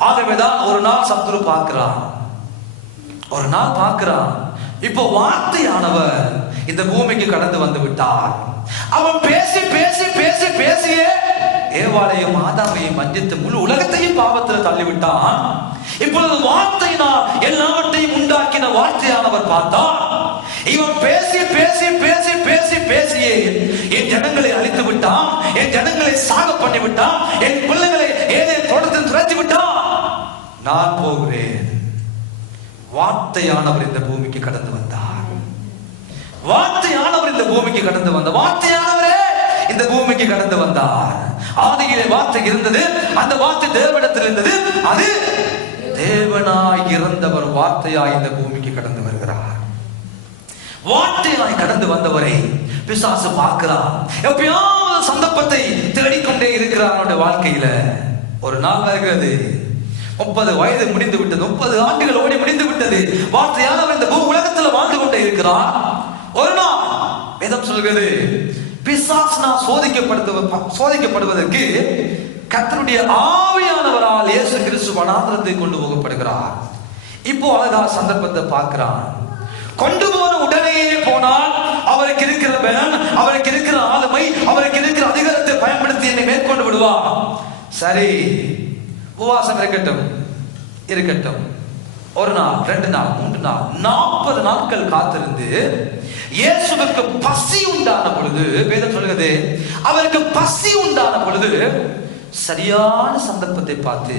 ஆகவேதான் ஒரு நாள் சத்துரு பார்க்கிறான். இப்போ வார்த்தையானவர் இந்த பூமிக்கு கடந்து வந்து விட்டார். அவன் பேசி பேசி பேசி பேசியே ஏவாளையும் ஆதாமையும் வஞ்சித்து முழு உலகத்தையும் பாவத்தில் தள்ளிவிட்டான். இப்பொழுது வார்த்தையினால் எல்லாவற்றையும் உண்டாக்கின வார்த்தையானவர் பார்த்தார். இவன் பேசி பேசி பேசி பேசி பேசியே என் ஜனங்களை அழித்து விட்டான், என் ஜனங்களை சாக பண்ணி விட்டான், என் பிள்ளைகளை ஏதேன் தோட்டத்தில் துரத்தி விட்டான். நான் போகிறேன். வார்த்தையானவர் இந்த பூமிக்கு கடந்து வந்தார். வார்த்தையானவர் இந்த பூமிக்கு கடந்து வந்தார். வார்த்தையானவரே இந்த பூமிக்கு கடந்து வந்தார். ஆதியிலே வார்த்தை இருந்தது, அந்த வார்த்தை தேவனிடத்தில் இருந்தது, அது தேவனாய் இறந்தவர் வார்த்தையாய் இந்த பூமிக்கு கடந்து வருகிறார். வார்த்தையாய் கடந்து வந்தவரை பிசாசு பார்க்கிறார். எப்பயாவது சந்தர்ப்பத்தை தேடிக்கொண்டே இருக்கிறார். அவருடைய வாழ்க்கையில ஒரு நாள் வருகிறது, 30 வயது முடிந்து விட்டது, 30 ஆண்டுகள் ஓடி முடிந்து விட்டது. வார்த்தையானவர் இந்த பூ உலகத்தில் வாழ்ந்து கொண்டே இருக்கிறார். ஒரு நாள் வேதம் சொல்கிறது, பிசாசுனா சோதிக்கப்படுவதற்கு கர்த்தருடைய ஆவியானவரால் இயேசு கிறிஸ்து வனாந்திரத்தை கொண்டு போகப்படுகிறார். இப்போ அழகா சந்தர்ப்பத்தை பார்க்கிறான். கொண்டு போன உடனேயே போனால் அவருக்கு இருக்கிற பலன், அவருக்கு இருக்கிற ஆளுமை, அவருக்கு இருக்கிற அதிகாரத்தை பயன்படுத்தி என்னை மேற்கொண்டு விடுவார். சரி, உபவாசம் இருக்கட்டும். ஒரு நாள், 2 நாள், 3 நாள், 40 நாட்கள் காத்திருந்து இயேசுவுக்கு பசி உண்டான பொழுது, வேதம் சொல்கிறது, அவருக்கு பசி உண்டான பொழுது சரியான சந்தர்ப்பத்தை பார்த்து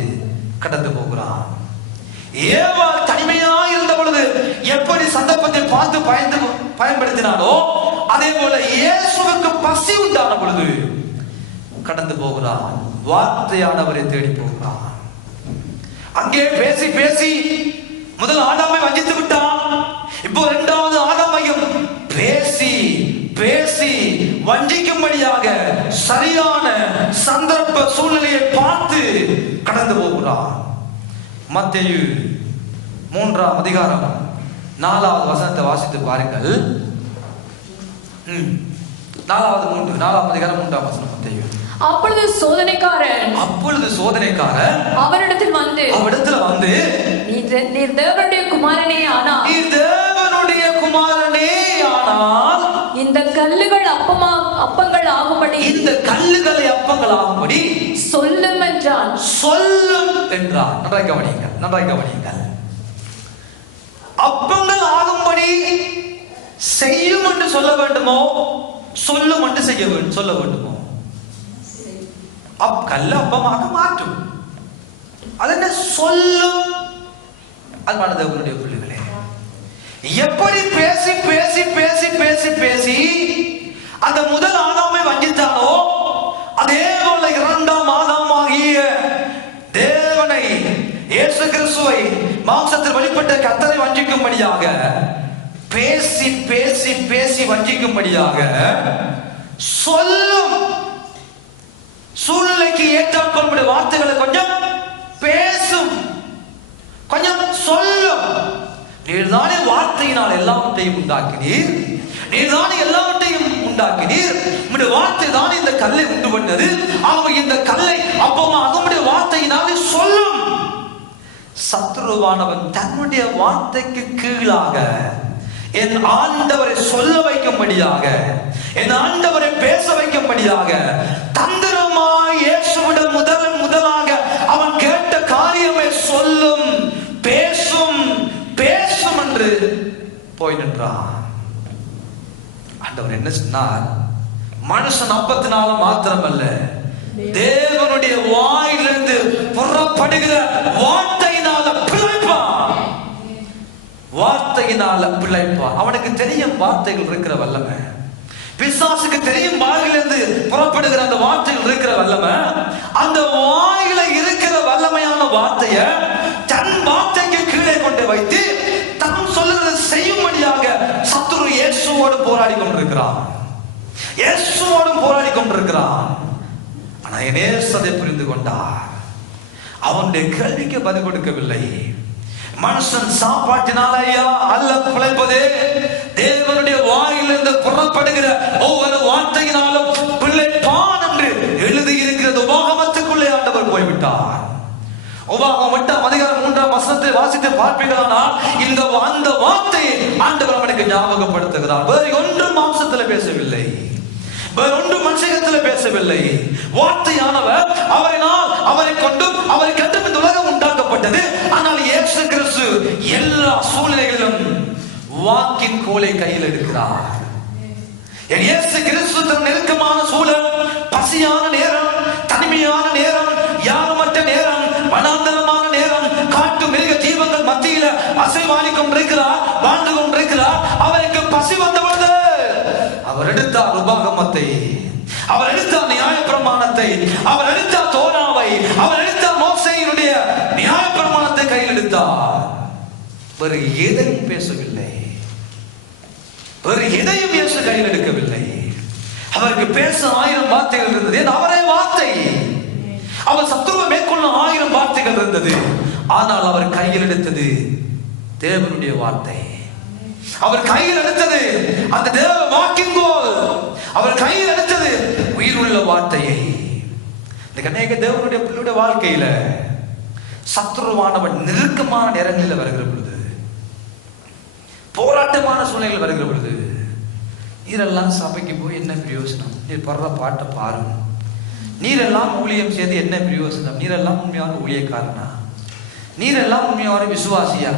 கடந்து போகிறான். ஏவாள் தனிமையா இருந்த பொழுது எப்படி சந்தர்ப்பத்தை பார்த்து பயன்படுத்தினாலோ அதே போல இயேசுவுக்கு பசி உண்டான பொழுது கடந்து போகிறான். வார்த்தையானவரை தேடி போகிறான். அங்கே பேசி பேசி முதல் ஆதாமை வஞ்சித்து விட்டான். இப்போ 2வது ஆதாமையும் பேசி பேசி வஞ்சிக்கும்படியாக சரியான சந்தர்ப்ப சூழ்நிலையை பார்த்து கடந்து போகிறான். மத்தேயு 3ஆம் அதிகாரம் 4வது வசனத்தை வாசித்து பாருங்கள். 4ஆம் அதிகாரம் 3ஆம் வசனம். மத்தேயு. அப்பொழுது சோதனைக்காரன் அவரிடத்தில் வந்து நீர் தேவனுடைய குமாரனே ஆனால் இந்த கல்லுகள் அப்பங்கள் ஆகும்படி சொல்லும் என்றான். நன்றாய் கவனியுங்கள். அப்பங்கள் ஆகும்படி செய்யும் என்று சொல்ல வேண்டுமோ, சொல்லும் என்று சொல்ல வேண்டுமோ? கல்ல அப்பமாக மாற்றும். அது என்ன சொல்லும்? அன்பான தேவனுடைய பிள்ளைகளே, எப்படி பேசி பேசி பேசி பேசி பேசி அந்த முதல் ஆதாமை வஞ்சித்தானோ அதே போல 2ஆம் ஆதாமாகிய தேவனை, இயேசு கிறிஸ்துவை, மாம்சத்தில் வெளிப்பட்ட கர்த்தரை வஞ்சிக்கும்படியாக பேசி பேசி பேசி வஞ்சிக்கும்படியாக சொல்லும், சூழ்நிலைக்கு ஏற்றாற்படும் வார்த்தைகளை கொஞ்சம் பேசும் வார்த்தையினால் எல்லாவற்றையும் உண்டாக்கினீர். நீர் தானே எல்லாவற்றையும் உண்டாக்கினீர். உம்முடைய வார்த்தை தானே இந்த கல்லை உண்டு பண்ணது. ஆக இந்த கல்லை அப்பமாக உம்முடைய வார்த்தையினாலே சொல்லும். சத்துருவானவன் தன்னுடைய வார்த்தைக்கு கீழாக என் ஆண்டவரை சொல்ல வைக்கும்படியாக, என் ஆண்டவரை பேச வைக்கும்படியாக தந்திரமாய் இயேசுவிடம் முதலாக அவன் கேட்ட காரியமே சொல்லும், பேசும் பேசும் என்று போய் நின்றான். ஆண்டவர் என்ன சொன்னார்? மனுஷன் அப்பத்தினால மாத்திரமல்ல, தேவனுடைய வாயிலிருந்து புறப்படுகிற வார்த்தையினால பிழைப்பான். வார்த்தையினால பிழைப்பான். அவனுக்கு தெரியும் வார்த்தைகள் இருக்கிற வல்லமை. பிசாசுக்கு தெரியும் வாயிலிருந்து புறப்படுகிற அந்த வார்த்தைகள் இருக்கிற வல்லமை. அந்த வாயில இருக்கிற வல்லமையான வார்த்தைய தன் வார்த்தைக்கு கீழே கொண்டு வைத்து தான் சொல்லுகிறது செய்யும்படியாக சத்துரு இயேசுவோடு போராடி கொண்டிருக்கிறான். இயேசுவோடும் போராடி கொண்டிருக்கிறான். ஆனா இயேசு அதை புரிந்து கொண்டார். அவனுடைய கேள்விக்கு பதில் கொடுக்கவில்லை. மனுஷன் சாப்பாட்டினாலையா அல்ல பிழைப்பதே, தேவனுடைய வாயிலிருந்து புறப்படுகிற ஒவ்வொரு வார்த்தையினாலும் பிழைப்பான் என்று எழுதி இருக்கிறது. உபாகமத்துக்குள்ளே ஆண்டவர் போய்விட்டார். உபாகமம் 8:3 வாசித்து பார்ப்பீர்களானால் அந்த வார்த்தையை ஆண்டவர் அவனுக்கு ஞாபகப்படுத்துகிறார். வேறு ஒன்றும் மாம்சத்தில் பேசவில்லை, வேறு ஒன்றும் மனுஷத்தில் பேசவில்லை. வார்த்தையானவர் அவரை கொண்டும் அவரை கண்டும் இந்த உலகம் உண்டாக்கப்பட்டது. ஆனால் இயேசு கிறிஸ்து எல்லா சூழ்நிலைகளிலும் வாக்கின் கோலை கையில் எடுக்கிறார். இயேசு கிறிஸ்து தன் நெருக்கமான சூழல், பசியான நேரம், தனிமையான நேரம், யாருமற்ற நேரம், வனாந்தரமான நேரம், காட்டு மிருக ஜீவங்கள் மத்தியில அசைவாடி கொண்டிருக்கிறார், வாழ்ந்து கொண்டிருக்கிறார். அவருக்கு பசி வந்த பொழுது அவர் எடுத்தார் உபாகமத்தை, அவர் எடுத்தார் நியாயப்பிரமாணத்தை, அவர் எடுத்தார் தோராவை, அவர் எடுத்தார் மோசேயினுடைய நியாயப்பிரமாணத்தை கையில் எடுத்தார். வேறு எதையும் பேசவில்லை, வேறு எதையும் இயேசு கையில் எடுக்கவில்லை. அவருக்கு பேச 1000 வார்த்தைகள் இருந்தது. அவரே வார்த்தை. அவர் சத்துருவை மேற்கொள்ள 1000 வார்த்தைகள் இருந்தது. ஆனால் அவர் கையில் எடுத்தது தேவனுடைய வார்த்தை. அவர் கையில் எடுத்தது அந்த தேவ வாக்கின் கோல். அவர் கையில் எடுத்தது உயிருள்ள வார்த்தையை. இந்த அநேக தேவனுடைய பிள்ளையுடைய வாழ்க்கையில சத்துருவானவன் நெருக்கமான நேரங்களில் வருகிற பொழுது, போராட்டமான சூழ்நிலையில் வருகிற பொழுது, நீரெல்லாம் சபைக்கு போய் என்ன பிரயோசனம், நீர் படுற பாட்டை பாருங்க, நீரெல்லாம் ஊழியம் செய்து என்ன பிரயோசனம், நீரெல்லாம் உண்மையான ஊழியக்காரனா, நீரெல்லாம் உண்மையான விசுவாசியா,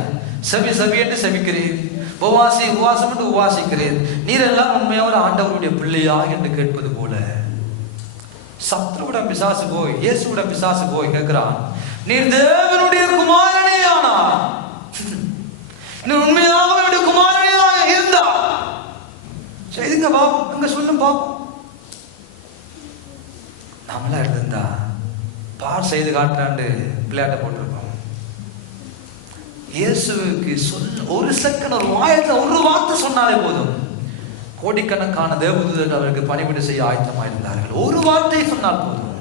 செவி என்று செவிக்கிறீர், உபவாசம் என்று உபவாசிக்கிறீர், நீரெல்லாம் உண்மையான ஆண்டவருடைய பிள்ளையா என்று கேட்பது போல சத்துருவிடம் பிசாசு போய் இயேசுவிடம் பிசாசு போய் கேட்கிறான், நீர் தேவனுடைய குமாரனே ஆனா, உண்மையாக குமாரனியாக இருந்தா செய்துங்க பாப்போம், அங்க சொல்லும் பாப்போம். நம்மளா இருந்தா பார் செய்து காட்டுறாண்டு விளையாட்ட போட்டிருப்போம். இயேசுக்கு ஒரு செகண்ட் ஒரு வாயத்துல ஒரு வார்த்தை சொன்னாலே போதும், கோடிக்கணக்கான தேவதூதர்கள் அவருக்கு பணிவிடை செய்ய ஆயத்தமாயிருந்தார்கள். ஒரு வார்த்தையை சொன்னால் போதும்.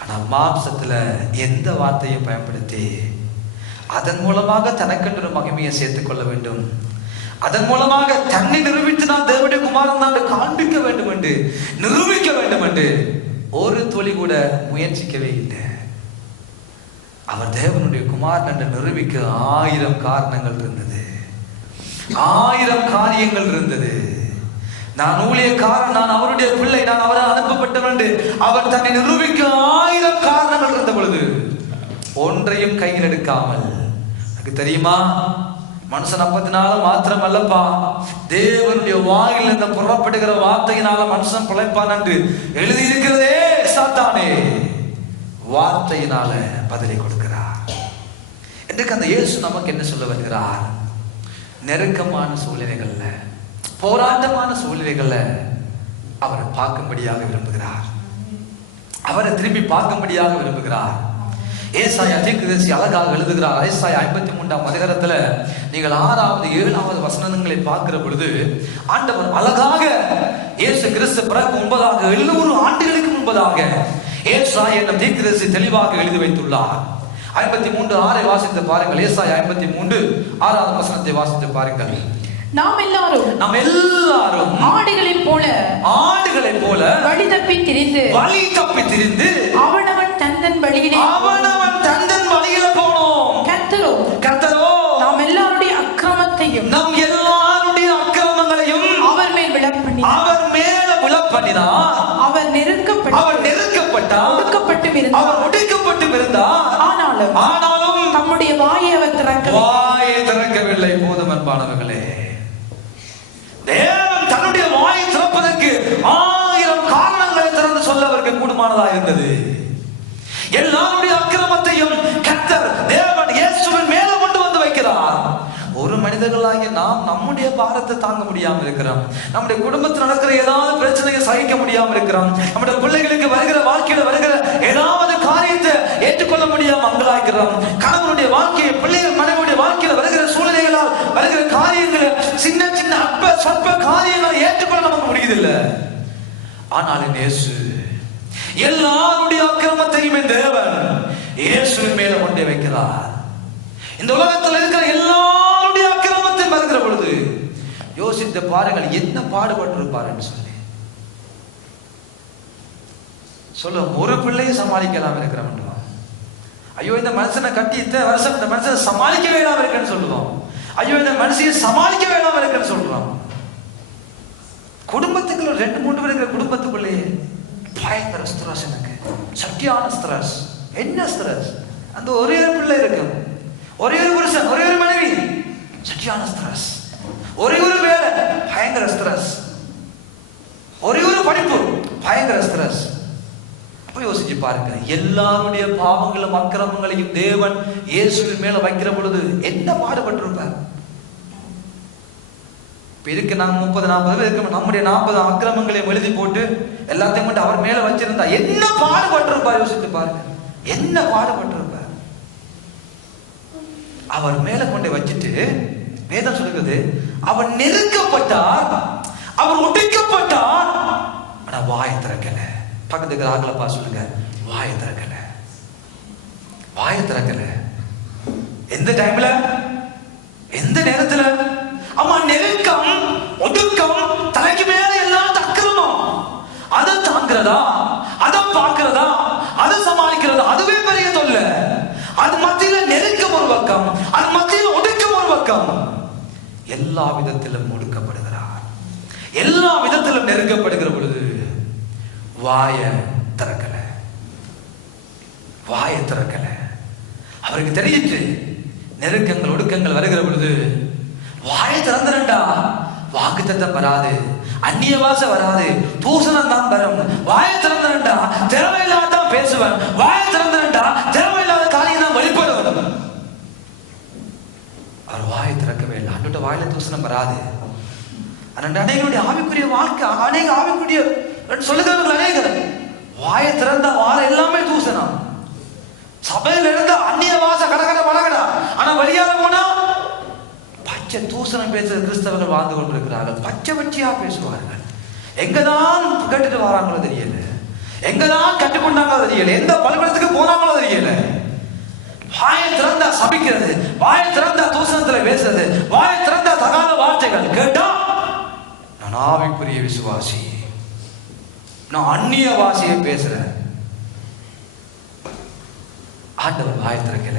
ஆனா மாம்சத்துல எந்த வார்த்தையை பயன்படுத்தி அதன் மூலமாக தனக்கென்று ஒரு மகிமையை சேர்த்துக் கொள்ள வேண்டும், அதன் மூலமாக தன்னை நிரூபித்து நான் தேவனுடைய குமாரன் தான் காண்பிக்க வேண்டும் என்று நிரூபிக்க வேண்டும் என்று ஒரு துளி கூட முயற்சிக்கவே இல்லை. அவர் தேவனுடைய குமாரன் என்று நிரூபிக்க 1000 காரணங்கள் இருந்தது, 1000 காரியங்கள் இருந்தது. நான் ஊழியக்காரன், நான் அவருடைய பிள்ளை, நான் அவரால் அனுப்பப்பட்டவன் என்று அவர் தன்னை நிரூபிக்க 1000 காரணங்கள் இருந்த பொழுது ஒன்றையும் கையில் எடுக்காமல், எனக்கு தெரியுமா மனுஷன் அப்பத்தினால மாத்திரம் அல்லப்பா, தேவனுடைய வாயில் இந்த புறப்படுகிற வார்த்தையினால மனுஷன் பிழைப்பான் என்று எழுதியிருக்கிறதே, சாத்தானே வார்த்தையினால பதிலை கொடுக்கிறார். இன்றைக்கு அந்த இயேசு நமக்கு என்ன சொல்ல வருகிறார்? நெருக்கமான சூழ்நிலைகள்ல, போராட்டமான சூழ்நிலைகள்ல அவரை பார்க்கும்படியாக விரும்புகிறார், அவரை திரும்பி பார்க்கும்படியாக விரும்புகிறார். ஏசாயா தீர்க்கதரிசி அழகாக எழுதுகிறார். ஏசாயா 53ஆம் அதிகாரத்துல நீங்கள் 6வது 7வது வசனங்களை பார்க்கிற பொழுது ஆண்டவர் அழகாக இயேசு கிறிஸ்து பிறகு 700 ஆண்டுகளுக்கு முன்பதாக ஏசாயா என்னும் தீர்க்கதரிசி தெளிவாக எழுதி வைத்துள்ளார். 53:6 வாசித்து பாருங்கள். ஏசாயா 53:6 வசனத்தை வாசித்து பாருங்கள். நாம் எல்லாரும் ஆடுகளைப் போல வழி தப்பி திரிந்து அவனவன் தந்தன் வழியிலே போனோம். கர்த்தரோ நாம் எல்லாருடைய அக்கிரமங்களையும் அவர் மேல் விழப்பண்ணினார். அவர் நெருக்கப்பட்டார், ஒடுக்கப்பட்டும் இருந்தார். ஆனாலும் தம்முடைய வாயை அவர் திறக்கவில்லை. போதும் அன்பானவர்களே, தேவன் தன்னுடைய வாயை திறப்பதற்கு 1000 காரணங்களை திறந்து சொல்ல அவருக்கு கூடுமானதாக இருந்தது. எல்லாருடைய அக்கிரமத்தையும் கர்த்தர் தேவன் இயேசுவின் மேல கொண்டு வந்து வைக்கிறார். ஒரு மனிதர்களாகிய நாம் நம்முடைய பாரத்தை தாங்க முடியாம இருக்கிறோம். நம்முடைய குடும்பத்தில் நடக்கிற ஏதாவது பிரச்சனையை சகிக்க முடியாம இருக்கிறோம். நம்முடைய பிள்ளைகளுக்கு வருகிற வாழ்க்கையில வருகிற ஏதாவது காரியத்தை ஏற்றுக்கொள்ள முடியாம அங்கலாய்க்கிறோம். கணவனுடைய வாழ்க்கையை, பிள்ளைகள் மனைவியுடைய வாழ்க்கையில வருகிற சூழ்நிலைகளால் வருகிற காரியங்களை, சின்ன சின்ன சொற்ப காரியங்களை ஏற்றுக்கொள்ள நமக்கு முடியுதில்லை. ஆனால் இயேசு எல்லாருடைய அக்கிரமத்தையும் தேவன் இயேசுவின் மேல கொண்டே வைக்கிறார். இந்த உலகத்தில் இருக்கிற எல்லாருடைய அக்கிரமத்தை வருகிற பொழுது யோசித்து பாருங்கள், என்ன பாடுபட்டிருப்பாருன்னு சொல்ல ஒரு பிள்ளையை சமாளிக்கலாம் இருக்கிறோம். ஐயோ, இந்த மனுஷனை கட்டி இத்தனை வருஷம் இந்த மனுஷனை சமாளிக்க வேண்டாம் இருக்குன்னு சொல்லுவோம். ஐயோ, இந்த மனுஷையை சமாளிக்க வேண்டாம் இருக்குன்னு சொல்றோம். குடும்பத்துக்குள்ள 2-3 பேர் இருக்கிற குடும்பத்துக்குள்ளே பயங்கர ஸ்ட்ரெஸ், எனக்கு சட்டியான ஸ்ட்ரெஸ். என்ன ஸ்ட்ரெஸ்? அந்த ஒரே ஒரு பிள்ளை இருக்கும், ஒரே ஒரு புருஷன், ஒரே ஒரு மனைவி, சட்டியான ஸ்ட்ரெஸ். ஒரே ஒரு வேலை, பயங்கர ஸ்ட்ரெஸ். ஒரே ஒரு படிப்பு, பயங்கர ஸ்ட்ரெஸ். அப்ப யோசிச்சு பாருங்க, எல்லாருடைய பாவங்களும் அக்கிரமங்களையும் தேவன் இயேசுவின் மேல வைக்கிற பொழுது என்ன பாடுபட்டிருப்பார். இதுக்கு நாங்க 30-40 பேர் இருக்க, நம்முடைய 40 அக்கிரமங்களையும் எழுதி போட்டு எல்லாத்தையும் மட்டும் அவர் மேல வச்சிருந்தா என்ன பாடுபட்டிருப்பார். யோசித்து பாருங்க, என்ன பாடுபட்டிருப்பார். அவர் மேல கொண்டு வச்சுட்டு வேதம் சொல்லுகிறது, அவர் நெருக்கப்பட்டார், அவர் ஒடுக்கப்பட்டார், ஆனா வாயை திறக்கல. பக்கத்துக்கு ஆகலப்பா சொல்லுங்க, வாயை திறக்கல. வாயை திறக்கல. எந்த டைம்ல, எந்த நேரத்துல? அம்மா, நெருக்கம், ஒடுக்கம், தலைக்கு மேல எல்லாம் தக்கணும். அதை தாங்கிறதா, அதை பார்க்கிறதா, அதை சமாளிக்கிறதா, அதுவே பெரிய தொல்லை. அது மத்தியில நெருக்கம் ஒரு பக்கம், அது மத்தியில ஒடுக்கம் ஒரு பக்கம். எல்லா விதத்திலும் ஒடுக்கப்படுகிறார், எல்லா விதத்திலும் நெருக்கப்படுகிற பொழுது வாயை திறக்கல. வாயை திறக்கல. அவருக்கு தெரியிட்டு நெருக்கங்கள் ஒடுக்கங்கள் வருகிற பொழுது வாயை திறந்துடா, வாக்குத்தத்தம் வராது, அந்நிய வாசை வராது, தூசணம் தான் வரும். வாயை திறந்துடா, திறமையில்லாதான் பேசுவேன். வாயை திறந்துடா, திறமையில்லாத காரியம் தான் வெளிப்படும். அவர் வாயை திறக்கவே இல்லை. அன்றைய வாயில தூசணம் வராது. அநேகனுடைய ஆவிக்குரிய வாழ்க்கை, அநேக ஆவிக்குரிய சொல்லுகிறவர்கள் அநேகர் வாயை திறந்தா வாழ எல்லாமே தூசணம். சபையில் இருந்தா அந்நிய வாச கடகட வளகடா, ஆனா வழியால போனா பச்சை தூசணம் பேசுற கிறிஸ்தவர்கள் வாழ்ந்து கொண்டிருக்கிறார்கள். பச்சை பச்சையா பேசுவார்கள். எங்கதான் கேட்டுட்டு வராங்களோ தெரியல, எங்கதான் கற்றுக்கொண்டாங்களோ தெரியல, எந்த பள்ளிக்கூடத்துக்கு போனாங்களோ தெரியல. வாயை திறந்தா சபிக்கிறது, வாயை திறந்தா தூசணத்துல பேசுறது, வாயை திறந்தா தகாத வார்த்தைகள் கேட்டா நான் ஆவிக்குரிய விசுவாசி, நான் அந்நிய வாசியை பேசுறேன். ஆண்டவர் வாயை திறக்கல.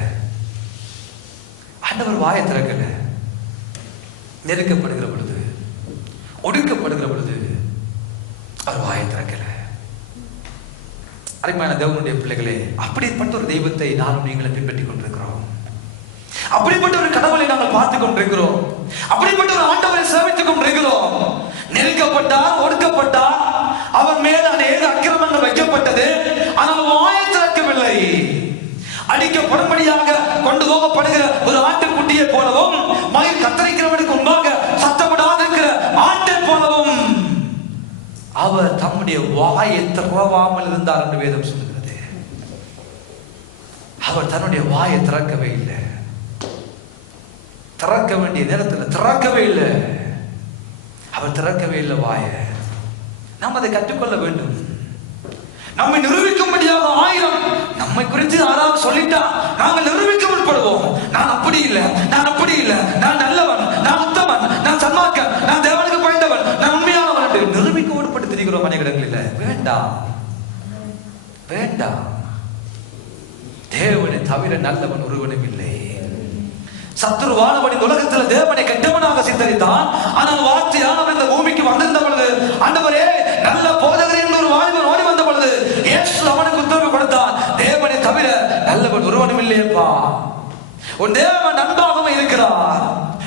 ஆண்டவர் வாயை திறக்கல. நெருக்கப்படுகிற பொழுது, ஒடுக்கப்படுகிற பொழுது அவர் வாயை திறக்கல. அருமையான தேவனுடைய பிள்ளைகளே, அப்படிப்பட்ட ஒரு தெய்வத்தை நானும் நீங்களும் பின்பற்றி கொண்டிருக்கிறோம். அப்படிப்பட்ட ஒரு கடவுளை நாங்கள் பார்த்துக் கொண்டிருக்கிறோம். அப்படிப்பட்ட ஒரு ஆண்டவரை சேவித்துக் கொண்டிருக்கிறோம். நெருக்கப்பட்டார், ஒடுக்கப்பட்டார், அவர் மேல் அநேக அக்கிரமங்கள் வைக்கப்பட்டது, ஆனால் வாயை திறக்கவில்லை. அடிக்கப்படும்படியாக கொண்டு போகப்படுகிற ஒரு ஆட்டுக்குட்டியை போலவும், மயில் கத்தரிக்கிறவனுக்கு முன்பாக சத்தப்படாது இருக்கிற ஆட்டை போலவும் அவர் தம்முடைய வாயை திறவாமல் இருந்தார் என்று வேதம் சொல்லுகிறது. அவர் தன்னுடைய வாயை திறக்கவே இல்லை. திறக்க வேண்டிய நேரத்தில் திறக்கவே இல்லை. அவர் திறக்கவே இல்லை வாயை. நாம் அதை கற்றுக்கொள்ள வேண்டும். நம்மை நிரூபிக்கும்படியாக 1000 நம்மை குறித்து யாராவது சொல்லிட்டா நாங்கள் நிரூபிக்க முற்படுவோம். நான் அப்படி இல்லை, நான் அப்படி இல்லை, நான் நல்லவன், நான் உத்தமன், நான் சன்மார்க்கன், நான் தேவனுக்கு பயந்தவன், நான் உண்மையானவன் என்று நிரூபிக்க முற்பட்டு திரிகிறோம் அநேகங்களில். வேண்டாம், வேண்டாம். தேவனை தவிர நல்லவன் ஒருவனும் இல்லை. சத்துருவானவன் இந்த உலகத்தில் தேவனை கெட்டவனாக சித்தரித்தான். ஆனால் வார்த்தையானவர் இந்த பூமிக்கு வந்திருந்த பொழுது, ஆண்டவரே நல்ல போதகர் என்று ஒரு வாலிபன் ஓடி வந்த பொழுது இயேசு அவனுக்கு உத்தரவு கொடுத்தார், தேவனை தவிர நல்லவன் ஒருவனும் இல்லையப்பா. உன் தேவன் நன்பாகவும் இருக்கிறார்,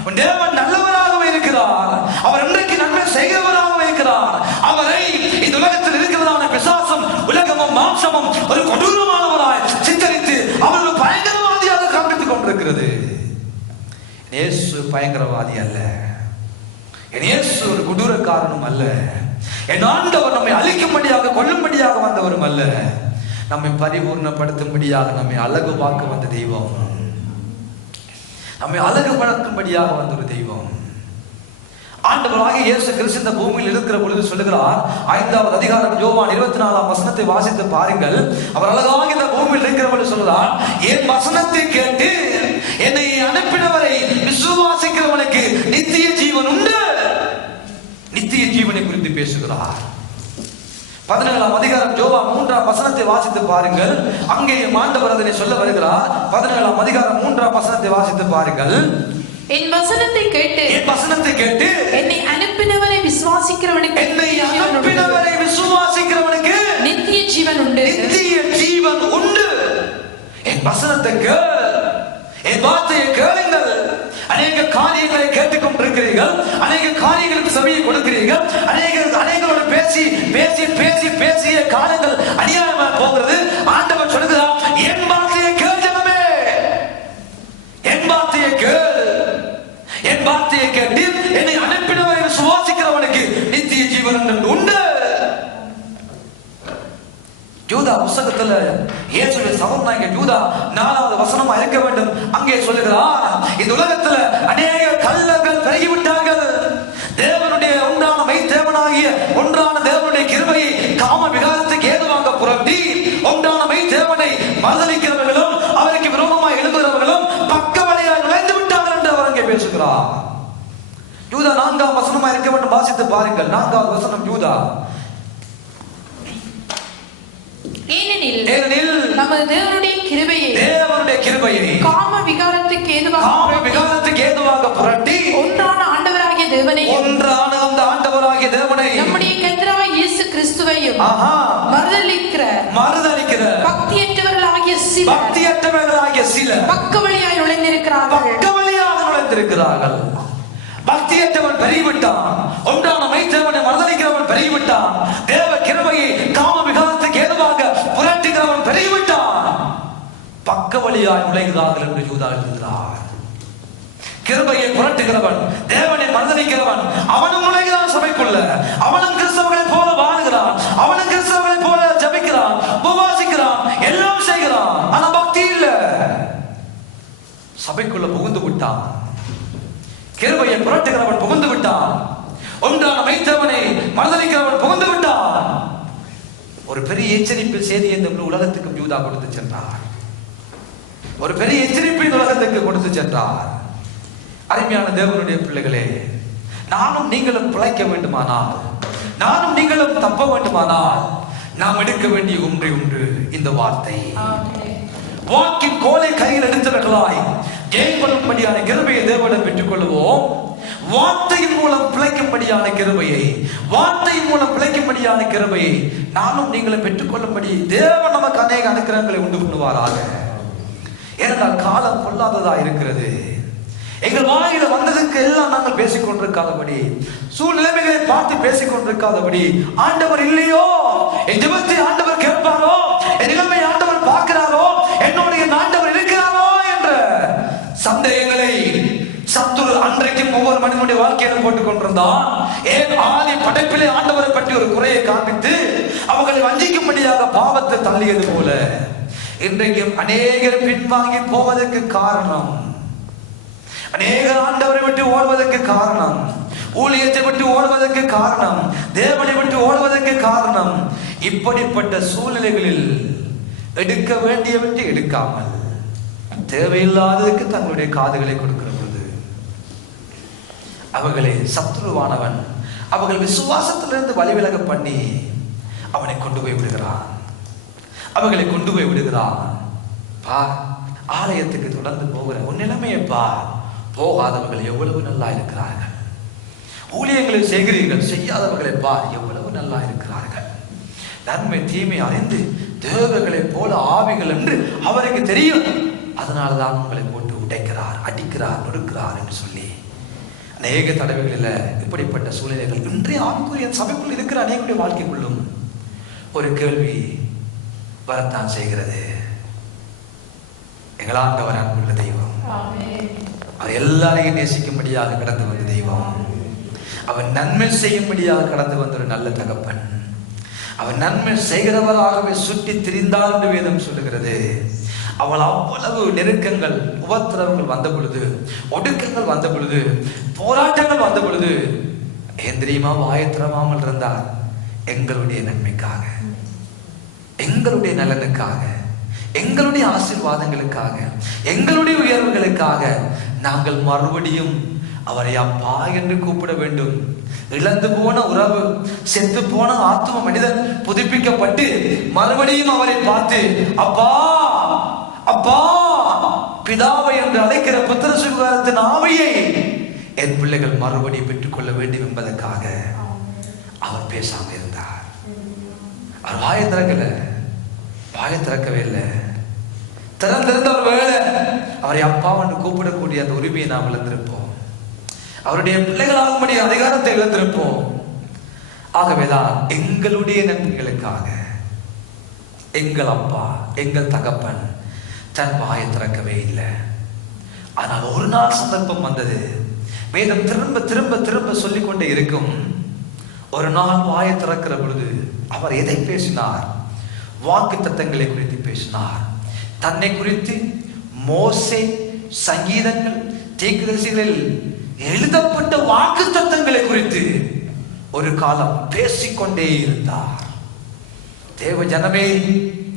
உன் தேவன் நல்லவராகவும் இருக்கிறார், அவர் இன்றைக்கு நன்மை செய்கிறவராகவும் இருக்கிறார். அவரை இந்த உலகத்தில் இருக்கிறதான பிசாசும் உலகமும் மாம்சமும் ஒரு கொடூரமானவராய் சித்தரித்து அவர் ஒரு பயங்கரவாதியாக காண்பித்துக் கொண்டிருக்கிறது. இயேசு பயங்கரவாதி அல்ல, என் இயேசு ஒரு கொடூரக்காரனும் அல்ல. என் ஆண்டவர் நம்மை அழிக்கும்படியாக கொல்லும்படியாக வந்தவரும் அல்ல, நம்மை பரிபூர்ணப்படுத்தும்படியாக நம்மை அழகு பார்க்க வந்த தெய்வம், நம்மை அழகுபடுத்தும்படியாக வந்த ஒரு தெய்வம். ஆண்டவராக இயேசு கிறிஸ்து இந்த பூமியில் இருக்கிற பொழுது சொல்லுகிறார், 5வது அதிகாரம் யோவான் 24ஆம் வசனத்தை வாசித்து பாருங்கள். அவர் அழகாக இந்த பூமியில் இருக்கிற பொழுது சொல்லுகிறார், என் வசனத்தை கேட்டு என்னை அனுப்பினவரை விசுவாசிக்கிறவனுக்கு நித்திய ஜீவன் உண்டு. நித்திய ஜீவனை குறித்து பேசுகிறார். 17ஆம் அதிகாரம் யோவான் 3ஆம் வசனத்தை வாசித்து பாருங்கள். அங்கே ஆண்டவர் அதனை சொல்ல வருகிறார். 17ஆம் அதிகாரம் 3ஆம் வசனத்தை வாசித்து பாருங்கள். என் வசனத்தை கேட்டு என்னை அனுப்பினவரை விசுவாசிக்கிறவனுக்கு நித்திய ஜீவன் உண்டு. நித்திய ஜீவன் உண்டு. என் வசனத்தை கேள், என் வார்த்தையை கேளுங்கள். அநேக காரியங்களை கேட்டுக்கொண்டிருக்கிறீர்கள், அநேக காரியங்களுக்கு செவியை கொடுக்கிறீர்கள், அநேகரோடு பேசி பேசி பேசி பேசிய காலங்கள் அநியாயமாக போகிறது. ஆண்டவர் சொல்லுகிறார், என் வார்த்தையை கேள் ஜனமே, என் வார்த்தையை கேள். என் வார்த்தையை கேட்டு என்னை அனுப்பினவரை விசுவாசிக்கிறவனுக்கு நித்திய ஜீவன் உண்டு. யூதா புத்தகத்துல இயேசுவை சமமாகிய யூதா 4வது வசனமா இருக்க வேண்டும். அங்கே சொல்லுகிறார், இந்த உலகத்துல அநேக கள்ளர்கள் பெருகிவிட்டார்கள். தேவனுடைய ஒன்றான மெய்தேவனாகிய ஒன்றான தேவனுடைய கிருபையை காம விகாரத்துக்கு ஏதுவாக புரட்டி ஒன்றான மெய்தேவனை மறுதலிக்கிறவர்களும் அவருக்கு விரோதமாக எழுதுகிறவர்களும் பக்க வழியாய் நுழைந்து விட்டார்கள் என்று அவர் அங்கே பேசுகிறார். யூதா 4ஆம் வசனமா இருக்க வேண்டும், வாசித்து பாருங்கள். 4வது வசனம் யூதா. ஏனெனில் நமது தேவனுடைய கிருபையை காம விகாரத்துக்கு ஏதுவாக புரட்டி ஒன்றான ஆண்டவராகிய தேவனை நம்முடைய கர்த்தராகிய இயேசு கிறிஸ்துவையும் மறுதலிக்கிற பக்தியற்றவர்களாகிய சிலர் பக்க வழியாய் நுழைந்திருக்கிறார்கள். பக்தியற்றவன் பெருகிவிட்டான், ஒன்றான மெய்தேவனை மறுதலிக்கிறவன் பெருகிவிட்டான், தேவ கிருபையை காம விகாரத்துக்கு ஏதுவாக புரட்டுகிறவன் பெருகிவிட்டான், பக்க வழியாய் நுழைகிறார்கள் என்று யூதா எழுதுகிறார். கிருபையை புரட்டுகிறவன், தேவனை மறுதலிக்கிறவன், அவனும் நுழைகிறான் சபைக்குள்ள. அவனும் கிறிஸ்தவர்களை போல வாழுகிறான், அவனும் கிறிஸ்தவர்களை போல ஜபிக்கிறான், உபவாசிக்கிறான், எல்லாம் செய்கிறான். ஆனா பக்தி இல்ல. சபைக்குள்ள புகுந்து விட்டான். கிருபையை புரட்டுகிறவன் புகுந்து விட்டான், ஒன்றான மெய்தேவனை மறுதலிக்கிறவன் புகுந்து விட்டான். ஒரு பெரிய எச்சரிப்பில் செய்தி இந்த உலகத்துக்கு யூதா கொடுத்து சென்றார். ஒரு பெரிய எச்சரிப்பை உலகத்துக்கு கொடுத்து சென்றார். அருமையான தேவனுடைய பிள்ளைகளே, நானும் நீங்களும் பிழைக்க வேண்டுமானால், நானும் நீங்களும் தப்ப வேண்டுமானால் நாம் எடுக்க வேண்டிய ஒன்று இந்த வார்த்தை. வாக்கின் கோலை கையில் எடுத்தவர்களாய் ஜெயம்படும்படியான கிருபையை தேவனிடம் பெற்றுக் கொள்வோம். வார்த்தையின் மூலம் பிழைக்கும்படியான கிருபையை, வார்த்தையின் மூலம் பிழைக்கும்படியான கிருபையை நானும் நீங்களும் பெற்றுக்கொள்ளும்படி தேவன் நமக்கு அநேக அனுக்கிரகங்களை உண்டு பண்ணுவாராக. ஏனென்றால் காலம் கொள்ளாததா இருக்கிறது. எங்கள் வாயில வந்ததுக்கு எல்லாம் நாங்கள் பேசிக் கொண்டிருக்காதபடி, சூழ்நிலைமைகளை பார்த்து பேசிக் கொண்டிருக்காதபடி, ஆண்டவர் இல்லையோ, என் ஜெபத்தை ஆண்டவர் கேட்பாரோ, என் நிலைமை ஆண்டவர் பார்க்கிறாரோ, என்னுடைய ஆண்டவர் இருக்கிறாரோ என்ற சந்தேகங்களை சத்துரு அன்றைக்கும் ஒவ்வொரு மனிதனுடைய வாழ்க்கையிலும் போட்டுக் கொண்டிருந்தான். ஏன் ஆதி படைப்பிலே ஆண்டவரை பற்றி ஒரு குறையை காண்பித்து அவர்களை வஞ்சிக்கும்படியாக பாவத்தை தள்ளியது போல இன்றைக்கும் அநேகர் பின்வாங்கி போவதற்கு காரணம், அநேகர் ஆண்டவரை விட்டு ஓடுவதற்கு காரணம், ஊழியத்தை விட்டு ஓடுவதற்கு காரணம், தேவனை விட்டு ஓடுவதற்கு காரணம், இப்படிப்பட்ட சூழ்நிலைகளில் எடுக்க வேண்டியவற்றை எடுக்காமல், தேவையில்லாததுக்கு தங்களுடைய காதுகளை கொடுக்கிற பொழுது அவர்களை சத்துருவானவன் அவர்கள் விசுவாசத்திலிருந்து வழிவிலக பண்ணி அவனை கொண்டு போய் விடுகிறான், அவர்களை கொண்டு போய் விடுகிறான். பா, ஆலயத்துக்கு தொடர்ந்து போகிற உன் நிலைமையை பா, போகாதவர்கள் எவ்வளவு நல்லா இருக்கிறார்கள். ஊழியங்களை செய்கிறீர்கள், செய்யாதவர்களை பா, எவ்வளவு நல்லா இருக்கிறார்கள். நன்மை தீமை அறிந்து தேவர்களை போல ஆவிகள் என்று அவருக்கு தெரியும். அதனால்தான் உங்களை போட்டு உடைக்கிறார், அடிக்கிறார், நொறுக்கிறார் என்று சொல்லி அநேக தடவைகளில் இப்படிப்பட்ட சூழ்நிலைகள் இன்றைய ஆவிக்குரிய சபைக்குள் இருக்கிற அநேகருடைய வாழ்க்கைக்குள்ளும் ஒரு கேள்வி வரத்தான் செய்கிறது. எங்கள் ஆண்டவர் அன்புள்ள தெய்வம், அவர் எல்லாரையும் நேசிக்கும்படியாக கடந்து வந்த தெய்வம், அவர் நன்மை செய்யும்படியாக கடந்து வந்த ஒரு நல்ல தகப்பன், அவர் நன்மை செய்கிறவராகவே சுற்றி திரிந்தார் என்று வேதம் சொல்லுகிறது. அவள் அவ்வளவு நெருக்கங்கள், உபத்திரவங்கள் வந்த பொழுது, ஒடுக்கங்கள் வந்த பொழுது, போராட்டங்கள் வந்த பொழுது ஏன் தெரியுமா வாயை திறவாமல் இருந்தார்? எங்களுடைய நன்மைக்காக, எங்களுடைய நலனுக்காக, எங்களுடைய ஆசீர்வாதங்களுக்காக, எங்களுடைய உயர்வுகளுக்காக நாங்கள் மறுபடியும் அவரை அப்பா என்று கூப்பிட வேண்டும். இழந்து போன உறவு, செத்து போன ஆத்ம மனிதன் புதுப்பிக்கப்பட்டு மறுபடியும் அவரை பார்த்து அப்பா அப்பா பிதாவை என்று அழைக்கிற புத்திர சுவிகாரத்தின் ஆவியை என் பிள்ளைகள் மறுபடியும் பெற்றுக்கொள்ள வேண்டும் என்பதற்காக அவர் பேசாம இருந்தார். அவர் வாயை திறக்கல, வாயை திறக்கவே இல்லை. திறந்திருந்த ஒரு வேளை அவரை அப்பா என்று கூப்பிடக்கூடிய அந்த உரிமையை நாம் இழந்திருப்போம், அவருடைய பிள்ளைகளாகும்படி அதிகாரத்தை இழந்திருப்போம். ஆகவேதான் எங்களுடைய நன்மைகளுக்காக எங்கள் அப்பா, எங்கள் தகப்பன் தன் வாயை திறக்கவே இல்லை. ஆனால் ஒரு நாள் சந்தர்ப்பம் வந்தது, வேதம் திரும்ப திரும்ப திரும்ப சொல்லிக்கொண்டே இருக்கும். ஒரு நாள் வாயை திறக்கிற பொழுது அவர் எதை பேசினார்? வாக்கு தத்தங்களை குறித்து பேசினார். தன்னை குறித்து மோசே, சங்கீதங்கள், தீர்க்கதரிசிகளில் எழுதப்பட்ட வாக்கு தத்தங்களை குறித்து ஒரு காலம் பேசிக்கொண்டே இருந்தார். தேவ ஜனமே,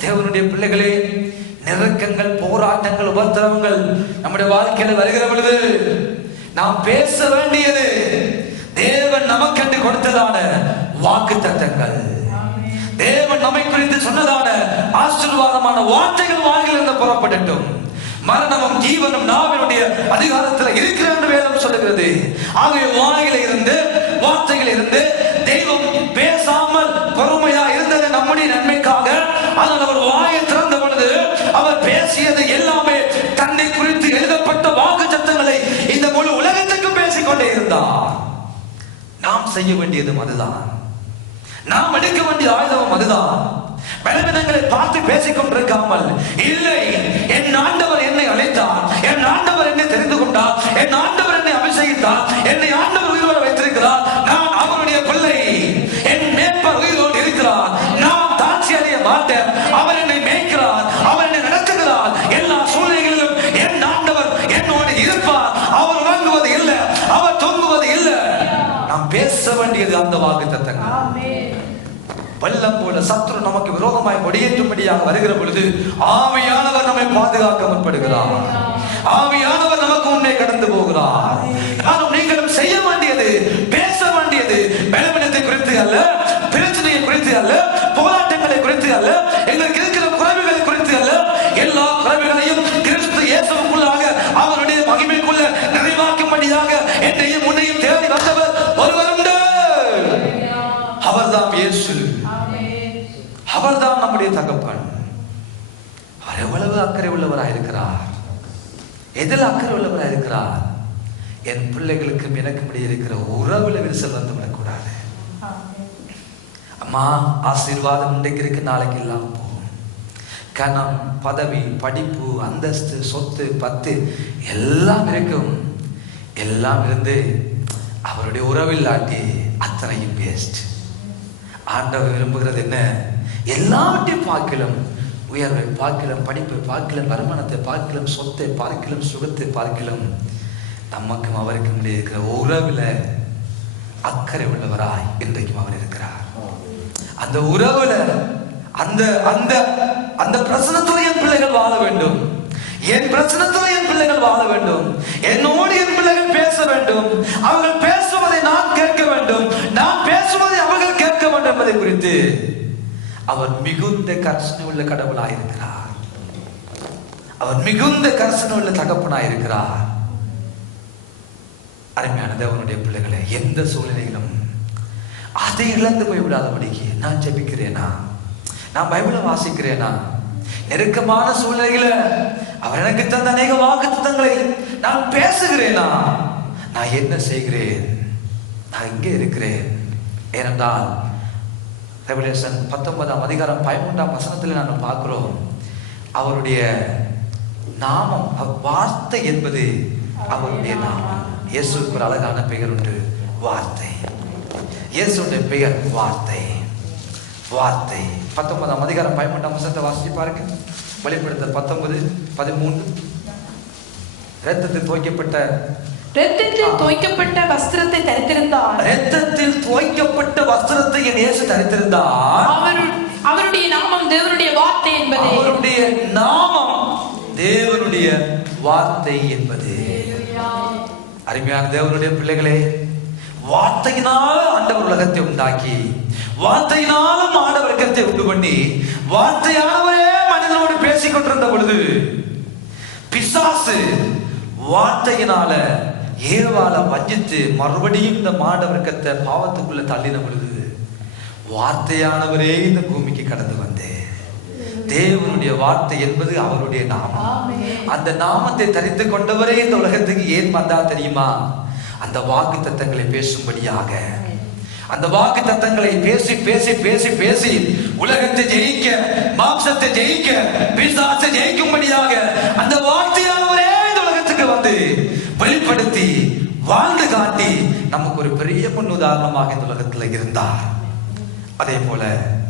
தேவனுடைய பிள்ளைகளே, நெருக்கங்கள், போராட்டங்கள், உபத்திரவங்கள் நம்முடைய வாழ்க்கையில வருகிற பொழுது நாம் பேச வேண்டியது தேவன் நமக்கென்று கொடுத்ததான வாக்கு தத்தங்கள், தேவன் நம்மை குறித்து சொன்னதான ஆசீர்வாதமான வார்த்தைகள் வாயிலிருந்து புறப்படட்டும். மரணமும் ஜீவனும் நாவினுடைய அதிகாரத்தில் இருக்கிற என்று வேதம் சொல்லுகிறது. ஆகவே வாயில இருந்து, வார்த்தைகள் இருந்து தெய்வம் பேசாமல் பொறுமையா இருந்தது நம்முடைய நன்மைக்காக. ஆனால் அவர் வாயை திறந்த பொழுது அவர் பேசியது எல்லாமே தன்னை குறித்து எழுதப்பட்ட வாக்கு சத்தங்களை இந்த முழு உலகத்துக்கு பேசிக்கொண்டே இருந்தார். நாம் செய்ய வேண்டியதும் அதுதான், நாம் எடுக்க வேண்டிய ஆயுதமும் அதுதான். பலவீனங்களை பார்த்து பேசிக் கொண்டிருக்காமல், இல்லை என் ஆண்டவர் என்னை அழைத்தார், என் ஆண்டவர் என்னை தெரிந்து கொண்டார், என் ஆண்டவர் என்னை அபிஷேகித்தார், என்னை ஆண்டவர் உயிரோடு வைத்திருக்கிறார், நான் அவருடைய பிள்ளை, என் மேய்ப்பர் உயிரோடு இருக்கிறார், நான் தாட்சி அடைய மாட்டேன், அவர் என்னை மேய்க்கிறார், அவர் என்னை நடத்துகிறார், எல்லா சூழ்நிலைகளிலும் என் ஆண்டவர் என்னோடு இருப்பார், அவர் உறங்குவது இல்லை, அவர் தூங்குவது இல்லை. நாம் பேச வேண்டியது அந்த வாக்கு தத்தங்கள். வெள்ளம் போல சத்துரு நமக்கு விரோதமாய் முடியேற்றும்படியாக வருகிற பொழுது ஆவியானவர் நம்மை பாதுகாக்க முற்படுகிறார். ஆவியானவர் நமக்கு முன்னே கடந்து போகிறார். நானும் நீங்களும் செய்ய வேண்டியது, பேச வேண்டியது பலவீனத்தை குறித்து அல்ல, பிரச்சனையை குறித்து அல்ல, போராட்டங்களை குறித்து அல்ல, எங்களுக்கு இருக்கிற குறைவுகளை குறித்து அல்ல. எல்லா குறைவுகளையும் கிறிஸ்து இயேசுவுக்குள்ளாக அவருடைய மகிமைக்குள்ள நிறைவாக்கும்படியாக என்னையும் உன்னையும் தேடி வந்தவர் ஒருவர் உண்டு. அவர்தான் இயேசு, அவர்தான் நம்முடைய தகப்பன். அவர் எவ்வளவு அக்கறை உள்ளவராக இருக்கிறார், எதில் அக்கறை உள்ளவராக இருக்கிறார்? என் பிள்ளைகளுக்கும் எனக்கும் இடையே இருக்கிற உறவுல விரிசல் வந்து விடக்கூடாது. அம்மா, ஆசீர்வாதம் இன்றைக்கு இருக்கு, நாளைக்கு இல்லாம போகும். கனம், பதவி, படிப்பு, அந்தஸ்து, சொத்து, பத்து எல்லாம் இருக்கும். எல்லாம் இருந்து அவருடைய உறவில்லாட்டி அத்தனையும் வேஸ்ட். ஆண்டவர் விரும்புகிறது என்ன? எல்லாவற்றையும் பார்க்கலாம், உயர்வை பார்க்கலாம், படிப்பை பார்க்கலாம், வருமானத்தை பார்க்கலாம், சொத்தை பார்க்கலாம், சுகத்தை பார்க்கலாம், நமக்கும் அவருக்கும் இருக்கிற உறவுல அக்கறை உள்ளவராய் இன்றைக்கும் அவர் இருக்கிறார். அந்த உறவுல அந்த அந்த அந்த பிரசனத்துடைய பிள்ளைகள் வாழ வேண்டும். என் பிரச்சனத்தில் என் பிள்ளைகள் வாழ வேண்டும், என்னோடு என் பிள்ளைகள் பேச வேண்டும், அவர்கள் பேசுவதை நான் கேட்க வேண்டும், நான் பேசுவதை அவர்கள் கேட்க வேண்டும் என்பதை குறித்து அவர் மிகுந்த கர்சனை உள்ள கடவுளாயிருக்கிறார். அவர் மிகுந்த கர்சனை உள்ள தகப்பனாயிருக்கிறார். அருமையான தேவனுடைய பிள்ளைகளே, எந்த சூழ்நிலையிலும் அதை இழந்து போய்விடாதபடிக்கு நான் ஜெபிக்கிறேனா, நான் பைபிளை வாசிக்கிறேனா, நெருக்கமான சூழ்நிலையில அவர் எனக்கு தந்த அநேக வாக்குத்தத்தங்களை நான் பேசுகிறேனா, நான் என்ன செய்கிறேன், நான் இங்கே இருக்கிறேன். ஏனென்றால் ரெவலேஷன் 19ஆம் அதிகாரம் 13ஆம் வசனத்தில் நாங்கள் பார்க்கிறோம், அவருடைய நாமம், வார்த்தை என்பது அவருடைய நாமம். இயேசுவுக்கு ஒரு அழகான பெயர் உண்டு, வார்த்தை. இயேசுடைய பெயர் வார்த்தை. வார்த்தை 19ஆம் அதிகாரம் 13ஆம் வசனத்தை வாசிச்சு பாருங்க. வெளிப்படுத்தல் 19:13. இரத்தத்தில் தோய்க்கப்பட்ட வஸ்திரத்தை தரித்திருந்தார். இரத்தத்தில் தோய்க்கப்பட்ட வஸ்திரத்தை என் இயேசு தரித்திருந்தார். அவருடைய நாமம் தேவனுடைய வார்த்தை என்பது. அவருடைய நாமம் தேவனுடைய வார்த்தை என்பது. அருமையான தேவனுடைய பிள்ளைகளே, வார்த்தையினால் ஆண்டவர் உலகத்தை உண்டாக்கி, வார்த்தையினாலும் ஆண்டவர் உலகத்தை உண்டு பண்ணி, வார்த்தையானவரே மனிதனோடு பேசிக் கொண்டிருந்த பொழுது பிசாசு வார்த்தையினால ஏவாள வஞ்சித்து மறுபடியும் இந்த மாண்டவர்க்கத்தை பாவத்துக்குள்ள தள்ளின பொழுது வார்த்தையானவரே இந்த பூமிக்கு கடந்து வந்தே. தேவனுடைய வார்த்தை என்பது அவருடைய நாமம். அந்த நாமத்தை தரித்து கொண்டவரே இந்த உலகத்துக்கு ஏன் வந்தா தெரியுமா? அந்த வாக்கு தத்தங்களை பேசும்படியாக. அந்த வாக்கு தத்தங்களை பேசி பேசி பேசி பேசி உலகத்தை ஜெயிக்க, மாம்சத்தை ஜெயிக்க, பிசாசை ஜெயிக்கும்படியாக அந்த வார்த்தையானவரே இந்த உலகத்துக்கு வந்து வெளிப்படுத்தி வாழ்ந்து காட்டி நமக்கு ஒரு பெரிய முன் உதாரணமாக இந்த உலகத்தில் இருந்தார். அதே போல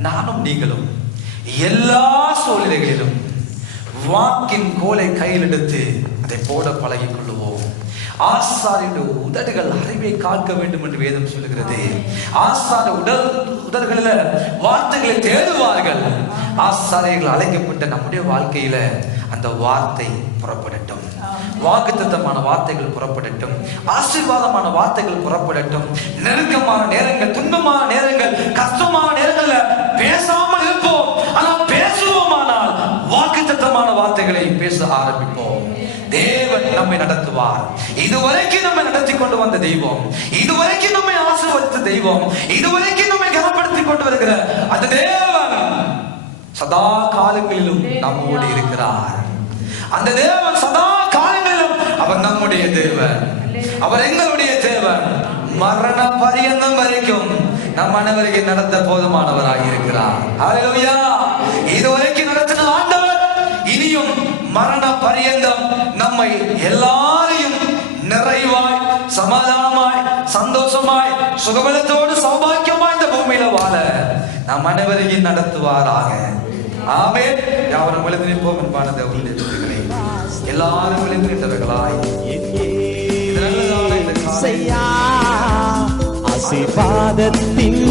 நானும் நீங்களும் எல்லா சூழ்நிலைகளிலும் வாக்கின் கோலை கையில் எடுத்து அதை போட பழகிக் கொள்ளுவோம். ஆசாரியுடைய உதடுகள் அறிவை காக்க வேண்டும் என்று வேதம் சொல்லுகிறது. ஆசார உதடுகளில வார்த்தைகளை தேடுவார்கள். ஆசாரியர்கள் அழைக்கப்பட்ட நம்முடைய வாழ்க்கையில அந்த வார்த்தை புறப்படட்டும், வாக்குத்தத்தமான வார்த்தைகள் புறப்படட்டும், ஆசீர்வாதமான வார்த்தைகள் புறப்படட்டும். நெருக்கமான நேரங்கள், துன்பமான நேரங்கள், கஷ்டமான நேரங்கள்ல பேசாமல் இருப்போம். ஆனால் பேசுவோமானால் வாக்குத்தத்தமான வார்த்தைகளை பேச ஆரம்பிப்போம். தேவன் நம்மை நடத்துவார். இதுவரைக்கும் நம்மை நடத்தி கொண்டு வந்த தெய்வம், இதுவரைக்கும் நம்மை ஆசீர்வதித்த தெய்வம், இதுவரைக்கும் நம்மை கனப்படுத்தி கொண்டு வருகிற அந்த தேவன் சதா காலங்களிலும் நம்மோடு இருக்கிறார். அந்த தேவன் சதா காலங்களிலும் அவர் நம்முடைய தேவன், அவர் எங்களுடைய தேவன். மரண பரியந்தம் வரைக்கும் நம் அனைவரையும் நடத்த போதுமானவராக இருக்கிறார். ஹல்லேலூயா. இதுவரைக்கும் நடத்தின ஆண்டவர் இனியும் மரண பரியந்தம் நம்மை எல்லாரையும் நிறைவாய், சமாதானமாய், சந்தோஷமாய், சுகபலத்தோடு சௌபாக்கியமாய் இந்த பூமியில வாழ நம் அனைவரையும் நடத்துவாராக. ஆமென். யாவரும் எழுந்து நிற்போம். அன்பான தேவனுடைய பிள்ளைகளே, எல்லாரும் எழுந்து நின்றவர்களாய் ஆசீர்வாதத்தின்